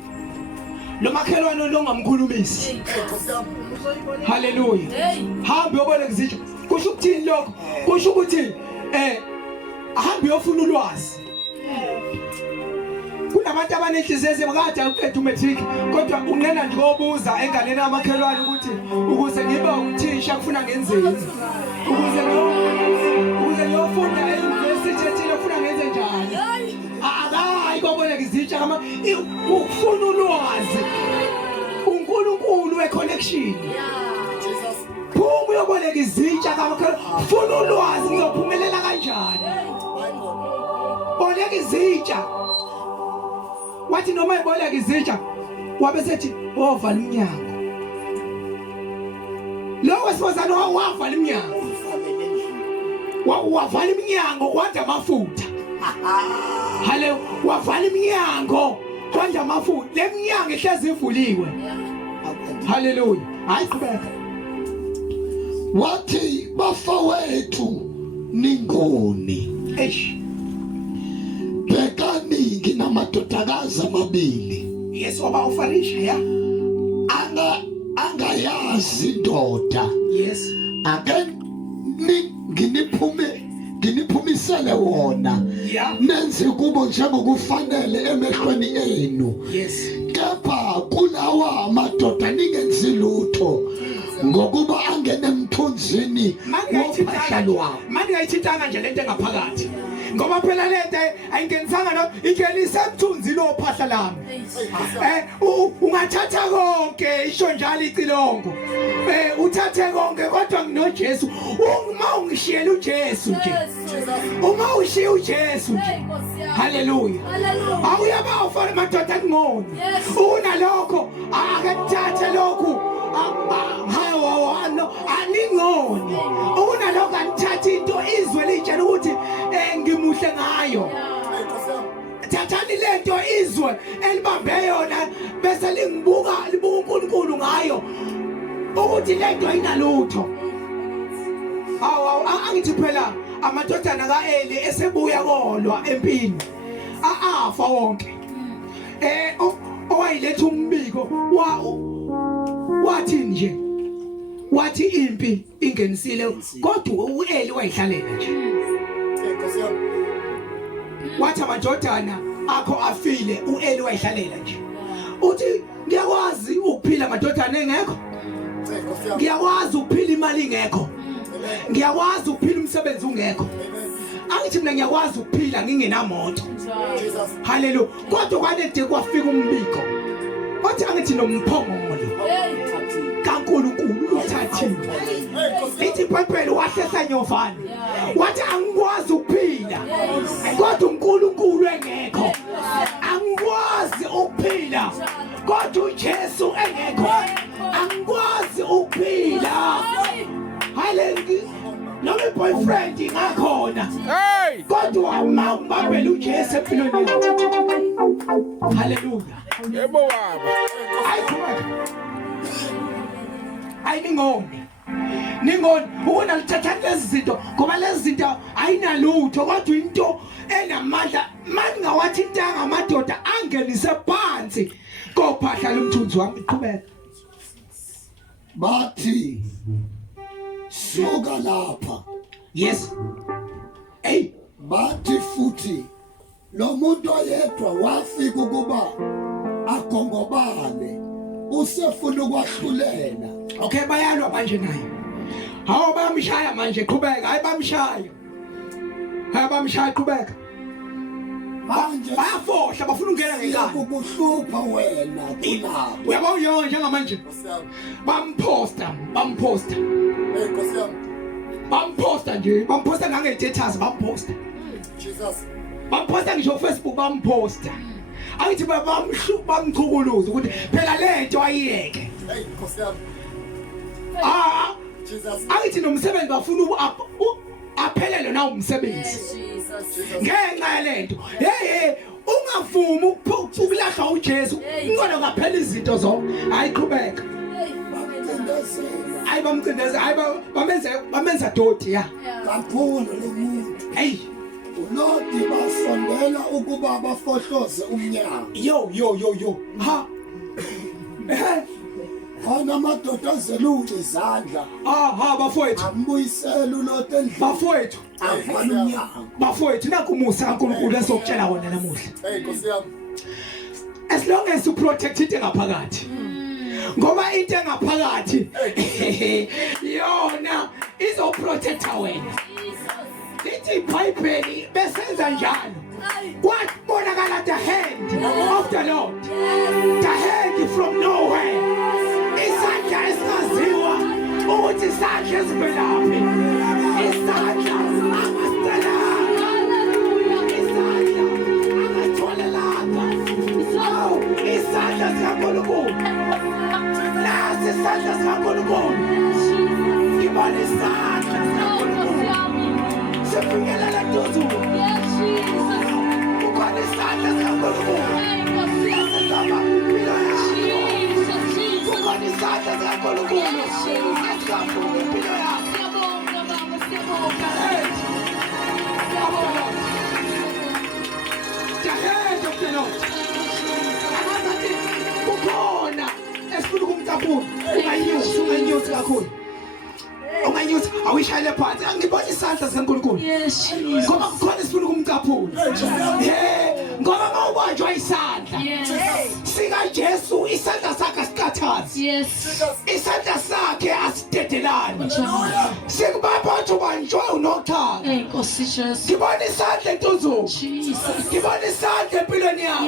Lo makhelwane longamkhulumisi. Nkosi yami. Hallelujah. Hamba uyoboleka izitsha. Kusho ukuthini lokho? Kusho ukuthi hamba uyofuna ulwazi. Kunabantu abanenhliziyo ezibakade uqeda umatric kodwa unqena nje ngobuza enganeni yamakhelwane ukuthi ukuze ngibe umthisha kufuna ngenzeni. Ukuze ngiyofunda e-university ethile ufuna ngenze njani. Akayi koboleka izitsha kama ukufuna ulwazi. uNkulunkulu we-connection. Phuma uyoboleka izitsha kamakhelwane ufuna ulwazi ngizophumelela kanjani. Boleka izitsha. wathi noma iboleka izitsha wabe sethi ovala iminyango. Lo wesifazane wavala iminyango. Wavala iminyango kwanda amafutha. Hale wavala iminyango kwanda amafutha. Le minyango ihlezi ivuliwe. Hallelujah. Hayi qhubeka. Wathi bafowethu ningoni. Eish. Bhekani nginamadodakazi amabili. Yes, oba ufarisha ya. Angayazi indoda. Yes. Ake nginiphumisele wona. Yeah. Nenze kubo njengokufanele emehlweni enu. Yes. Kepha kulawa amadoda ningenzi lutho ngokuba angene emthunzini wophahla lwabo. Manje ayithintanga nje lento engaphakathi. Ngoba phela lento ayingenisanga no ingenisa emthunzini wophahla lami. Ungathatha konke isho njalo icilongo. Uthathe konke kodwa nginoJesu. Uma ungishiyela uJesu nje. Uma ushiya uJesu nje. Hallelujah. Awuyaba ufana madoda ngoni. Unalokho akathathe lokhu. No, aningoni. Unalokho anithatha into izwe litshela ukuthi ngimuhle ngayo. Thathani lento izwe elibambe yona bese libuka uNkulunkulu ngayo ukuthi lento ayinalutho. Angithi phela amadodana kaEli esebuya kolwa empini afa wonke. Owayiletha umbiko wathi nje wathi impi ingenisile kodwa uEli wayihlalela nje. Wathi amadodana akho afile uEli wayihlalela nje. Uthi ngiyakwazi ukuphila amadodana engekho. Ngiyakwazi ukuphila imali ingekho. Ngiyakwazi ukuphila umsebenzi ungekho. Angithi mina ngiyakwazi ukuphila ngingenamoto. Hallelujah. Kodwa kwanede kwafika umbiko. Wathi angithi nomphongolo. kaNkulunkulu uthathile. Ithi iBhayibheli wahlehla nyovane. Wathi angikwazi ukuphila kodwa uNkulunkulu engekho. Angikwazi ukuphila kodwa uJesu engekho. Angikwazi ukuphila. Hallelujah. Noma boyfriend ngakhona. Kodwa uma ubambela uJesu empilweni yakho. Hallelujah. Yebo baba. Ayingoni ukuna lithatha lezi zinto ngoba lezi zinto ayinalutho kodwa into enamandla manje ngawathi intanga amadoda angenise phansi kophahla lomthunzi wami. Qhubeka. Bathi suka lapha. Yes. Hey, bathi futhi lo muntu oyedwa wafika ukuba agongobale usefuna ukwahlulela. Okay, bayalwa manje naye. Hawo bamshaya manje. Qhubeka. Hayi bamshaya. Hayi bamshaya. Qhubeka. Manje bayafohla bafuna ungena ngenkani. Ukuhlupha wena kunabo. Uyabona yonke njengamanje. Bamposta. Bamposta nje. Bamposta ngange-status bamposta. Jesus. Bamposta ngisho Facebook bamposta. Angithi bamchukuluza ukuthi phela lento ayiyeke. Hey Nkosi yami. Jesus. Angithi nomsebenzi bafuna aphelele na umsebenzi. Ngenxa yalento. Hey ungavumi ukulahla uJesu. Ngona ngaphela izinto zonke. Hayi qhubeka. Hayi bamcindezela. Hayi bamenza doti ya. Kakhulu lo muntu. Hey. uLoti basondela ukuba abafohloze umnyango. Yo. Ha. Khona amadoda azelule izandla. Ha bafowethu. Ambuyisela uLoti endlini. Bafowethu. Avala umnyango. Bafowethu nakumusa kaNkulunkulu esokutshela wona namuhla. Hey Nkosi yami. As long as you protect into engaphakathi. Ngoba into engaphakathi yona izoprotecta wena. Lithi iBhayibheli besenza njalo. Kwabonakala the hand of the Lord. The hand from nowhere. Isandla esingaziwa ukuthi isandla esivelaphi. Isandla angasithelanga. Isandla angatholelanga. isandla sikaNkulunkulu. Ngibona isandla sikaNkulunkulu. Sifinyelela Ntuzuma. Kukhona isandla sikaNkulunkulu. Esizama impilo yakho. Kukhona isandla sikaNkulunkulu. Esizama impilo yakho. Kukhona esifuna ukumtapula. Unganyusi kakhulu. Unganyusi awishayele phansi. Angibona isandla sikaNkulunkulu. Ngoba kukhona esifuna ukumtapula. Ngoba mawubanjwa isandla sikaJesu, isandla sakhe asikhathazi. Isandla sakhe asidedelani. Sikubapha ukuthi ubanjwe unothanga. Ngibona isandla Ntuzuma. Ngibona isandla empilweni yakho.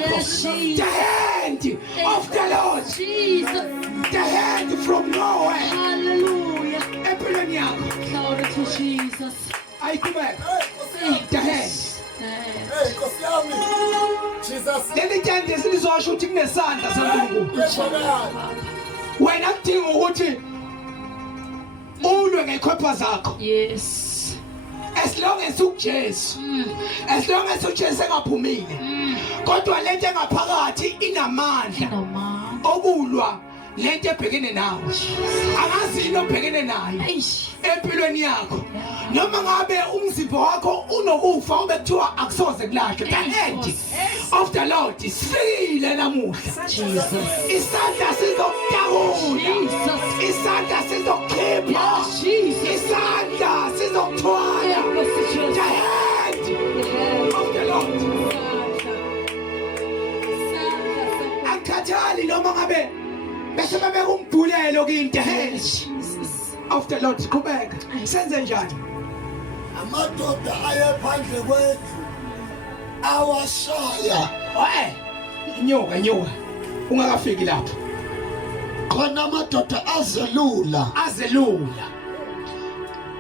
The hand of the Lord. The hand from nowhere. Hallelujah. Empilweni yakho. Glory to Jesus. Ayiqhubeka. The hand. Hey, Nkosi yami. Jesus. Leli tende silizosho ukuthi kunesandla sikaNkulunkulu. Yebona. Wena kudinga ukuthi ulwe ngekhopha zakho. Yes. As long as uJesu. As long as uJesu engaphumile. Kodwa lento engaphakathi inamandla. Noma. Okulwa lento ebhekene nawe. Angazi into obhekene nayo empilweni yakho. Noma ngabe umzimba wakho unokufa obekuthiwa akusoze kulashwe. The hand of the Lord sifikile namuhla. Jesus. Isandla sizokutahula. Isandla sizokukhipha. Isandla sizokuthwala. The hand of the Lord. Akhathali noma ngabe bese babeka umbhulelo kini. The hand of the Lord. Qhubeka. Senze njani? Amadoda ayephandle kwethu awashaya. Nyoka ungakafiki lapho. Khona amadoda azelula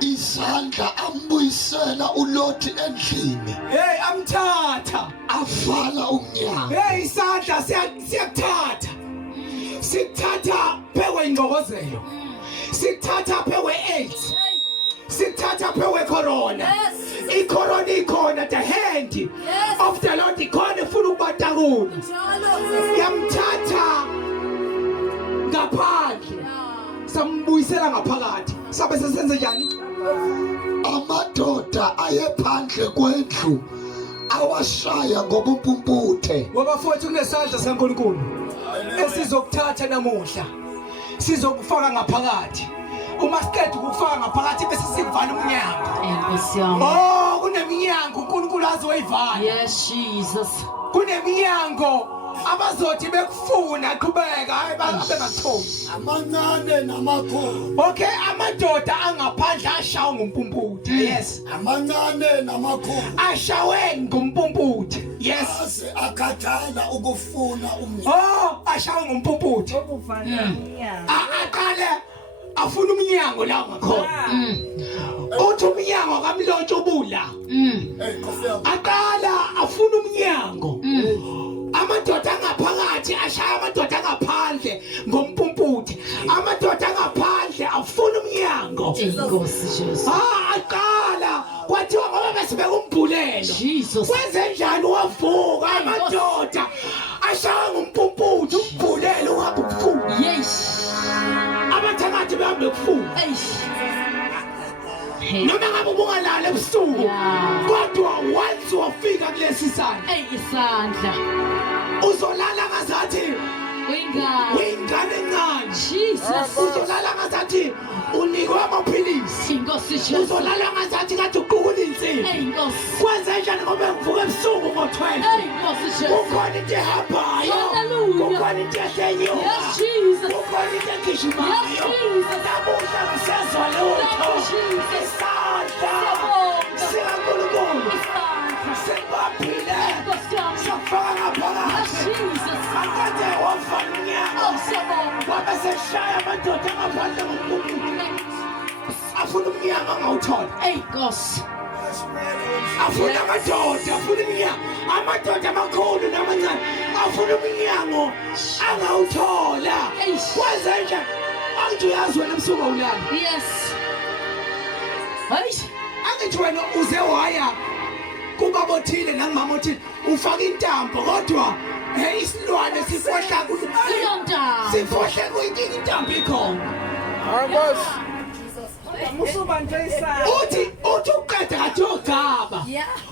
izandla ambuyisela uLoti endlini. Amthatha Avala umnyango. isandla siyakuthatha. Sikuthatha phekwe ingqokozelo. Sikuthatha phekwe AIDS. Sikuthatha phekwe corona. I-corona ikhona. The hand of the Lord ikhona ifuna ukubatakula. Yamthatha ngaphandle. Sambuyisela ngaphakathi. Sabe sesenze njani? Amadoda ayephandle kwendlu awashaya ngobumpumputhe. Ngoba futhi kunesandla sikaNkulunkulu esizokuthatha namuhla. Sizokufaka ngaphakathi. Uma siqeda ukufaka ngaphakathi bese sivala umnyango. Kuneminyango uNkulunkulu azoyivala. Yes, Jesus. Kuneminyango abazothi bekufuna qhubeka hayi bengakuthola. Amancane namakhulu. Okay, amadoda angaphandle ashawa ngompumputhe. Yes. Amancane namakhulu. Ashawe ngompumputhe. Yes. Ase akhathala ukufuna umnyango. Ashawe ngompumputhe. Aqale afuna umnyango la ngakhona. Uthi umnyango kaMhlongo ubula. Hey, Nkosi yami. Aqala afuna umnyango. Amadoda angaphakathi ashaya amadoda angaphandle ngompumputhe. Amadoda angaphandle afuna umnyango. Aqala kwathiwa ngoba besibeka umbhulelo. Kwenze njani wavuka amadoda ashaya ngompumputhe umbhulelo uhamba ukufuka. Abathakathi behambe ukufuka. Noma ngabe ubungalala ebusuku kodwa once wafika kulesi isandla uzolala ngazathi wingane encane. Uzolala ngazathi unikwe amaphilisi. Uzolala ngazathi kade uqukula insini. Kwenze njani ngoba ngivuka ebusuku ngo-12? Kukhona into ehambayo. Kukhona into ehlenyuka. Kukhona into egijimayo. Namuhla ngisezwa lutho. Isandla sikaNkulunkulu sibaphile safaka ngaphakathi. Akade wavala umnyango wabe seshaya amadoda angaphandle ngompumputhe. Afuna umnyango angawuthola. Afuna amadoda afuna umnyango. Amadoda amakhulu namancane afuna umnyango angawuthola. Kwenze njani? angithi uyazi wena msuka ulala Yes. Hayi. angithi wena uze waya kubaba othile nangimama othile ufaka intambo kodwa isilwane sifohla Uyonta. sifohle kuyinkinga intambo ikhona Angos. uthi uqeda kathi ogaba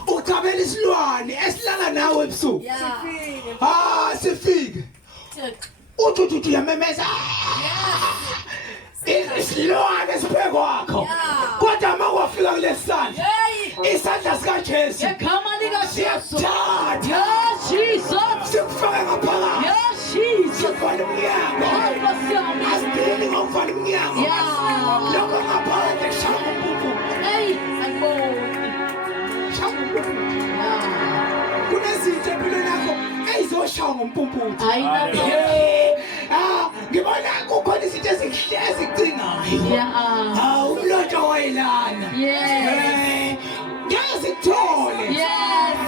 ugabela isilwane esilala nawe ebusuku sifike uthi uyamemeza isilwane sibheke kwakho kodwa makwafika kulesandla isandla sikaJesu Ekhama likaJesu. siyathatha Jesus. sikufaka ngaphakathi Jesus. sivala umnyango Ayibasiyami. asidili ngokuvala umnyango lokho ngaphakathi shaya umpuphu Hey, ayiboni. shaya umpuphu kunezinto empilweni yakho ezizoshaya ngompuphu Ayinabo. ngibona kukhona izinto ezikucingayo umlotha wayelala Yes. ngeke zikuthole Yes.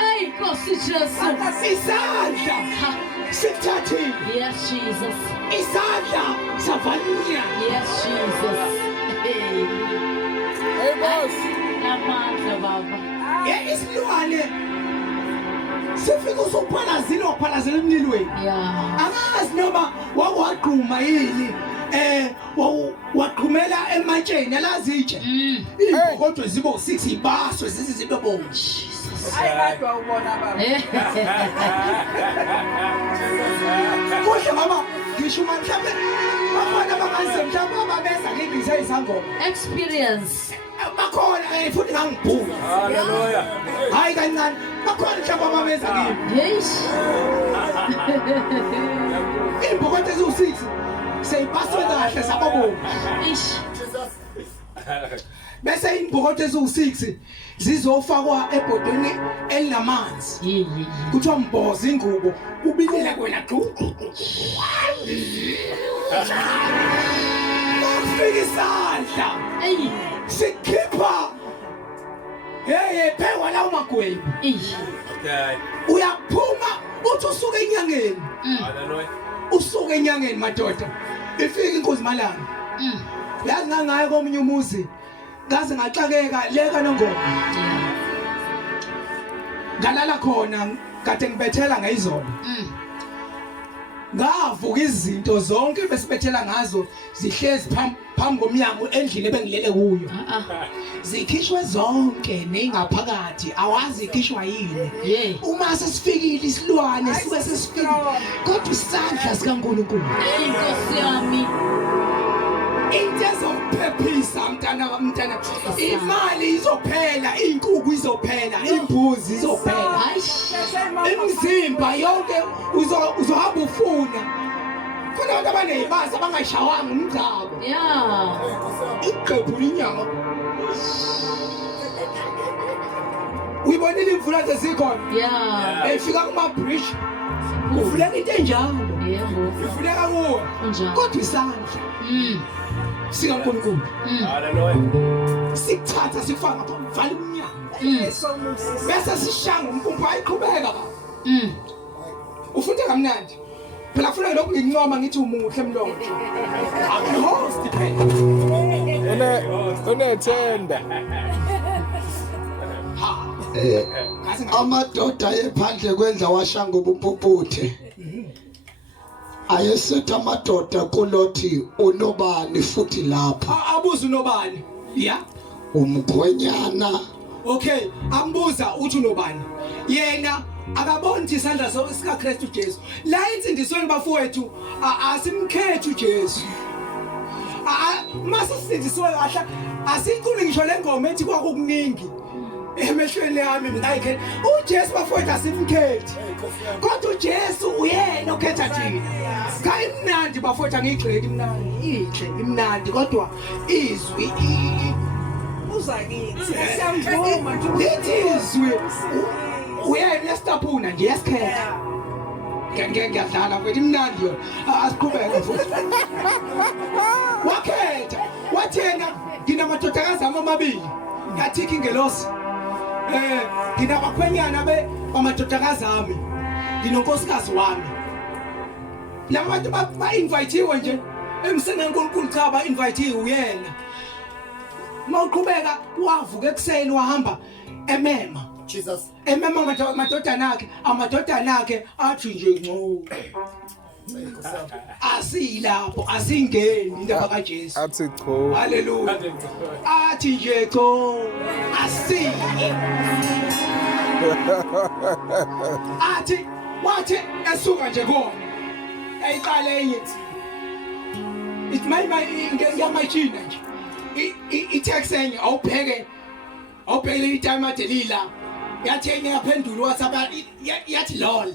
Ay, Nkosi Jesu. isandla sikuthathile Yes, Jesus. isandla savala umnyango Yes, Jesus. Hey. Hey boss. Namandla baba. isilwane sifika usuphalazile waphalazela emlilweni Yeah. angazi noma waqhuma yini waqhumela ematsheni alazi itshe kodwa zibo 6 ibaswe zizibe bomvu kuhle mama ngisho mhlawumbe bakhona abangazi mhlawumbe ababeza ngibize izangoma Experience. bakhona futhi ngangibhuka Hallelujah. hayi kancane bakhona mhlawumbe ababeza kimi Yes. imbokotho eziwu6 seyibaswe kahle sababomvu Ish. bese imbokotho eziwu6 zizofakwa ebhodweni elinamanzi kuthiwa mboza ingubo ubilile kwena Fika isandla Hey. sikhipha phekwa lawo magwebu Ish. Okay. uyaphuma uthi usuke enyangeni Hallelujah. usuke enyangeni madoda ifika inkosi malanga yazi ngangaye komunye umuzi ngaze ngaxakeka leka nongoma ngalala khona kade ngibethela ngayizolo ngavuka izinto zonke besibethela ngazo zihlezi phambi komnyango endlini ebengilele kuyo zikhishwe zonke nezingaphakathi awazi ikhishwa yini uma sesifikile isilwane sibe sesifikile kodwa isandla sikaNkulunkulu Inkosi yami. into ezophephisa mntana imali izophela inkukhu izophela imbuzi izophela imizimba yonke uzohamba ufuna kunabantu abanezibazi abangashawanga umgcabo Yeah. iqephu linyama uyibonile imvula zezikhona Yeah. efika kuma-bridge uvuleka into enjalo Yebo. ivuleka kuwo Unjani? kodwa isandla sikaNkulunkulu Hallelujah. sikuthatha sikufaka ngapha vala umnyango bese sishanga umpumpu ayiqhubeka baba ufunde kamnandi phela kufanele lokhu ngincoma ngithi umuhle Mhlongo akuhost phela Unethemba. amadoda ephandle kwendla washanga ubumpuputhe ayesethu amadoda kuLoti unobani futhi lapha abuza unobani ya umkhwenyana okay ambuza uthi unobani yena akaboni isandla sika Kristu Jesu la insindisweni bafowethu asimkhethe uJesu mase sindisiwe kahle asinkulu ngisho lengoma ethi kwakukuningi emehlweni yami ngayikhe uJesu bafowethu asimkhethe kodwa uJesu uyena okhetha thina kai mnandi bafowethu angigxeki imnandi ihle imnandi kodwa izwi uza kithi siyamvuma nje izwi uyena estapuna nje yasikhetha ngiyadlala mfethu imnandi yona asiqhubeke futhi wakhetha wathena nginamadodakazi amabili ngathiki ingelosi nginabakhwenyana bamadodakazi ami nginonkosikazi wami laba bantu ba-invitewe nje emsengeni uNkulunkulu cha ba invite uyena mawuqhubeka wavuka ekseni wahamba emema Jesus. emema amadodana akhe athi nje nco asilapho asingeni indaba kaJesu Athi cho. haleluya athi nje cho asile athi wathi esuka nje kona ayiqale enye it may ngiyamachina nje i-text enye awubheke le time adelila yathi enye yaphendula WhatsApp yathi lol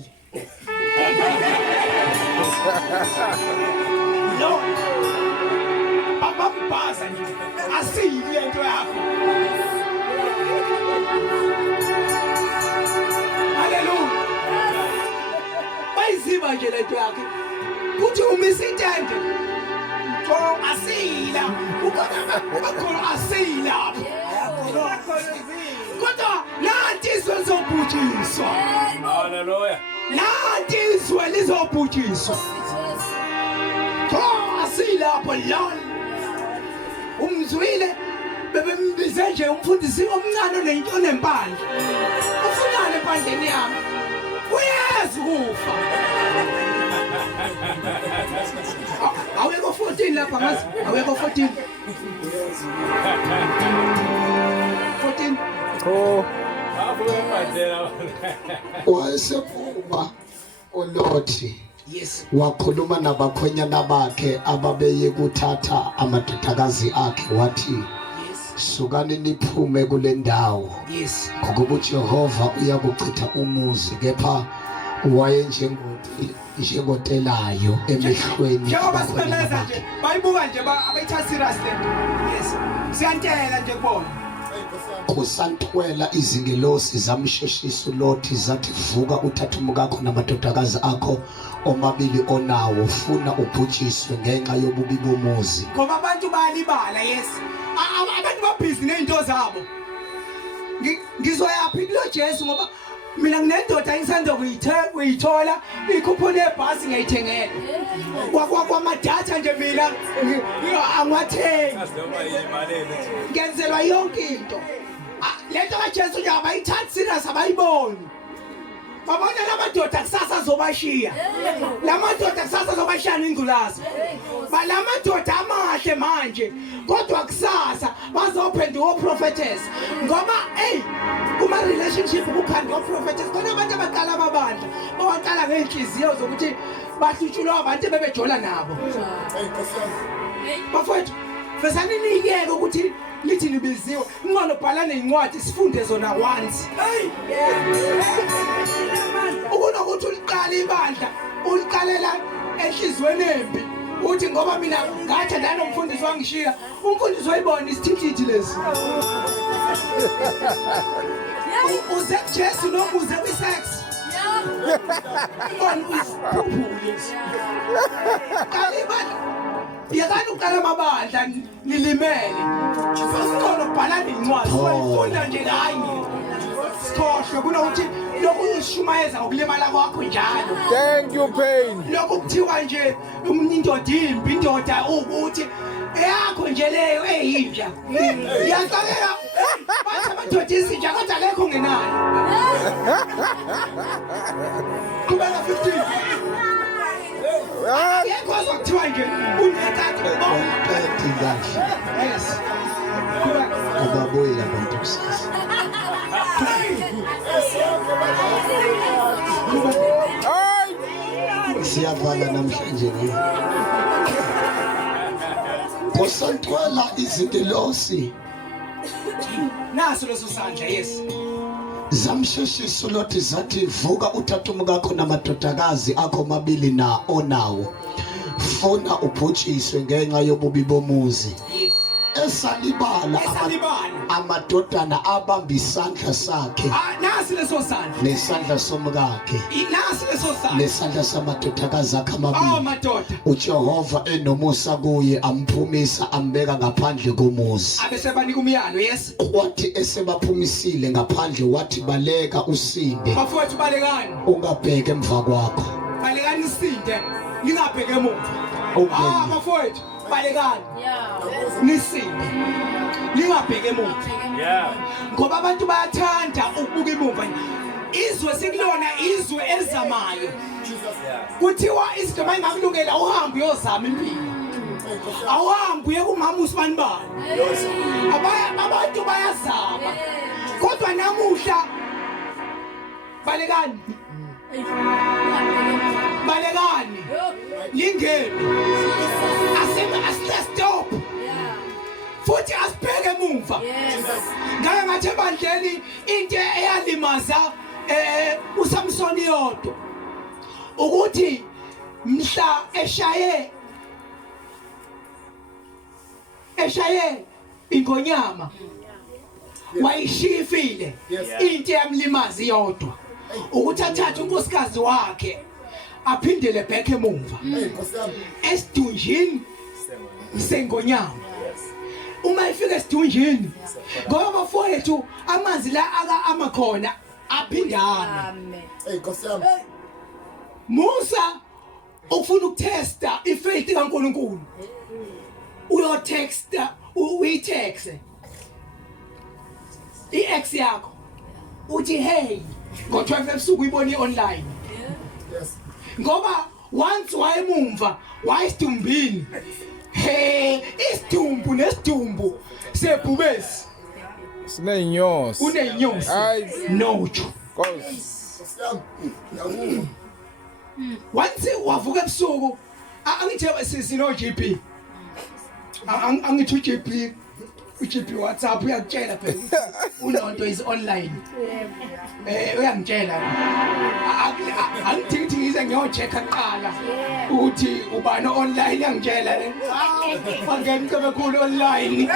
lol bababhaza nje asiyile into yakho haleluya bayiziba nje lento yakhe kuthi umisitende to asila ukona asila kodwa nanti izwe lizobhujiswa Hallelujah. nanti izwe lizobhujiswa to asilapho lol umzwile bebembize nje umfundisi omncane onentoni empandla ufunane empandleni yami uyeza ukufa awuyeko 14 lapha ngazi awuyeko 14 Cho. Abuye madela. Wayesephuma uLoti yes wakhuluma nabakhwenyana bakhe ababeye kuthatha amadodakazi akhe wathi yes sukani niphume kule ndawo yes ngoba uJehova uyakuchitha umuzi kepha waye njengotelayo emehlweni njengoba sibemeza nje bayibuka nje abayithatha serious lento yes siyantela nje kubona kusantwela izingelosi zamsheshisa uLoti zathi vuka uthathe umkakho namadodakazi akho omabili onawo funa ubhujiswe ngenxa yobubi bomuzi ngoba abantu bayalibala yes abantu babhizi nezinto zabo ngizoyaphi kulo Jesu ngoba mina nginendoda engisanda kuyithola ikhuphune ebhasi ngiyithengela kwamadata nje mina angwathengi Asizoma yimalele. ngenzelwa yonke into lento kaJesu nje abayithathi serious abayiboni babona lamadoda kusasa azobashiya lamadoda kusasa azobashiyana ingculazi balamadoda amahle manje kodwa kusasa bazophendula oprophetess ngoba kuma relationship ukukhandwa oprophetess khona abantu abaqala amabandla bawaqala ngeenhliziyo zokuthi bahlutshulwa abantu bebejola nabo bafowethu fesani niyeke ukuthi lithi libiziwe ingqondo bhalane incwadi sifunde zona once ukunokuthi uliqala ibandla uliqalela enhlizweni embi uthi ngoba mina ngathi nanomfundisi wangishiya umfundisi wayibona isithithithi lesi uze kuJesu noma uze kwisex ngoni usiphuphu lesi kalibandla yakani uqala amabandla nilimele sasicona ukubhalana incwadi uyifunda nje kanye sikhohlwe kunokuthi lokhu ushumayeza ngokulimala kwakho njalo Thank you pain. lokhu kuthiwa nje indoda imbi indoda ukuthi yakho nje leyo eyinja yaxakela bathi amadoda izinja kodwa lekho ngenayo kubela 15 yekho kuthiwa nje unethathu Umphethe kahle yes ababuye abantu kusasa siyavala namhlanje ke kusantwela izingelosi naso leso sandla yes zamsheshisa uLoti zathi vuka uthathe umkakho namadodakazi akho mabili na onawo funa ubhujiswe ngenxa yobubi bomuzi esalibala amadodana abamba isandla sakhe nasi leso sandla nesandla somkakhe nasi leso sandla nesandla samadodakazi akhe amabili madoda uJehova enomusa kuye amphumisa ambeka ngaphandle komuzi abesebanika umyalo yes wathi esebaphumisile ngaphandle wathi baleka usinde bafowethu balekani ungabheke emva kwakho balekani isinde ngingabheke emuva ungene bafowethu balekani Yeah. nisinde lingabheke emuva Yeah. ngoba abantu bayathanda ukubuka emuva izwe sikulona izwe ezamayo kuthiwa izinto mayingakulungela uhambe uyozama impilo awuhambe uye kumama usibani bani abantu bayazama kodwa namuhla balekani lingeni asistop futhi asibheke emuva ngake ngathi ebandleni into eyalimaza uSamsoni yodwa ukuthi mhla eshaye ingonyama wayishifile into yamlimazi yodwa ukuthi athathe unkosikazi wakhe aphindele back emumva esidunjini sengonyama uma ifika esidunjini ngoba bafowethu amanzi la aka amakhona aphindana Musa ufuna ukutesta ifaith kaNkulunkulu uyotexta uyitexe iex yakho uthi hey ngo12 ebusuku iboni online ngoba once wayemumva wayisidumbini isidumbu nesidumbu sebhubesi Sineyinyosi. uneyinyosi Hayi. noju once wavuka ebusuku angithe sino GP angithi uGP WhatsApp uyakutshela phela uNonto is online uyangitshela angithi ngize ngiyochecka kuqala ukuthi ubani online uyangitshela le angeke bekhulu online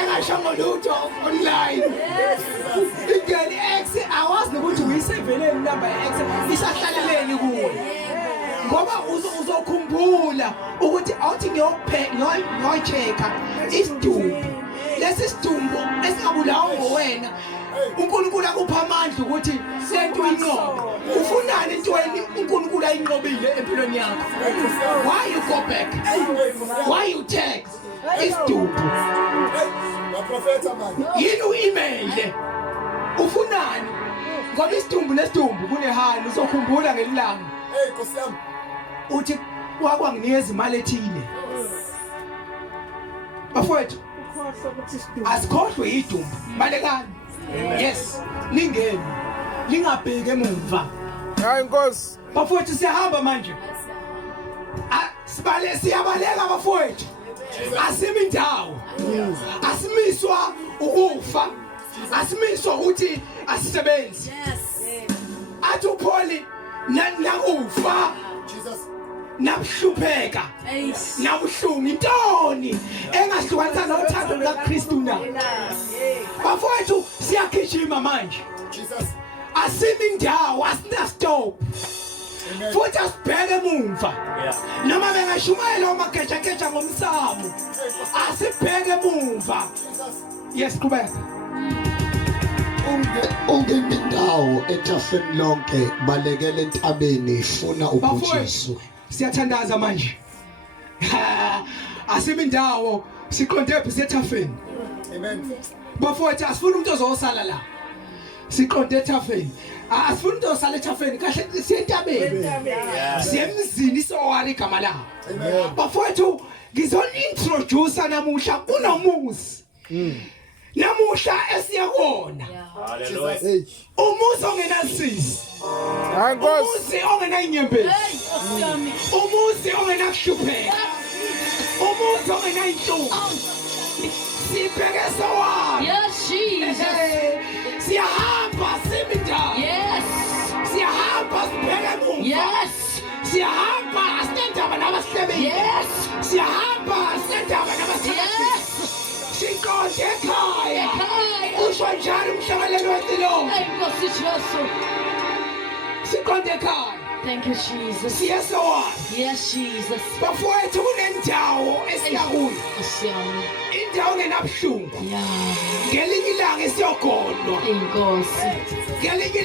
engasho lutho online igeni X awazi ukuthi uyiseveleni number X isahlaleleni kuwe ngoba uzokhumbula ukuthi awuthi ngiyochecka isidumbu lesi sidumbu esingabulawa ngowena uNkulunkulu akupha amandla ukuthi lento uyinqobe ufunani entweni uNkulunkulu ayinqobile empilweni yakho why you go back why you text isidumbu yini u-email ufunani ngoba isidumbu nesidumbu kunehali uzokhumbula ngelilanga uthi wakwanginikeza imali ethile bafowethu asikhohlwe idumbu balekani yes lingeni lingabheki emumva Hayi Nkosi. bafowethu siyahamba manje siyabaleka bafowethu asimi indawo asimiswa ukufa asimiswa ukuthi asisebenzi athi uPauli nakufa nabuhlupheka nabuhlungu intoni engahlukanisa nothando lukaKristu na bafowethu siyagijima manje asimi indawo asina stop futhi asibheke emumva noma bengashumayela omagejageja ngomsamo asibheke emumva yes qhubeka ungemi indawo ethafeni lonke balekele entabeni ifuna ubuJesu siyathandaza manje asimi indawo siqonde besethafeni Amen. bafowethu asifuna umuntu ozosala la siqonde ethafeni asifuna umuntu ozosala ethafeni kahle siyentabeni siyemzini sowari igama lawo bafowethu ngizoni-introduce namuhla kunomuzi namuhla esiyakona Hallelujah. umuzi ongenasisi Hayi Nkosi. umuzi ongenayinyembezi umuzi ongenakuhlupheka umuzi ongenayinhlungu sibheke sowami Yes, Jesus. siyahamba simi indawo Yes. siyahamba sibheke emumva Yes. siyahamba asinendaba nabasihlebile Yes. siyahamba asinendaba nabasihlebile Yes. siqonde ekhaya Ekhaya. usho njalo umhlabelelo wecilongo Hey, Nkosi Jesu. siqonde ekhaya Thank you, Jesus. siye sowani Yes, Jesus. bafowethu kunendawo esiyakuyo Nkosi yami. indawo engenabuhlungu Yeah. ngelinye ilanga esiyogodwa Inkosi. ngelinye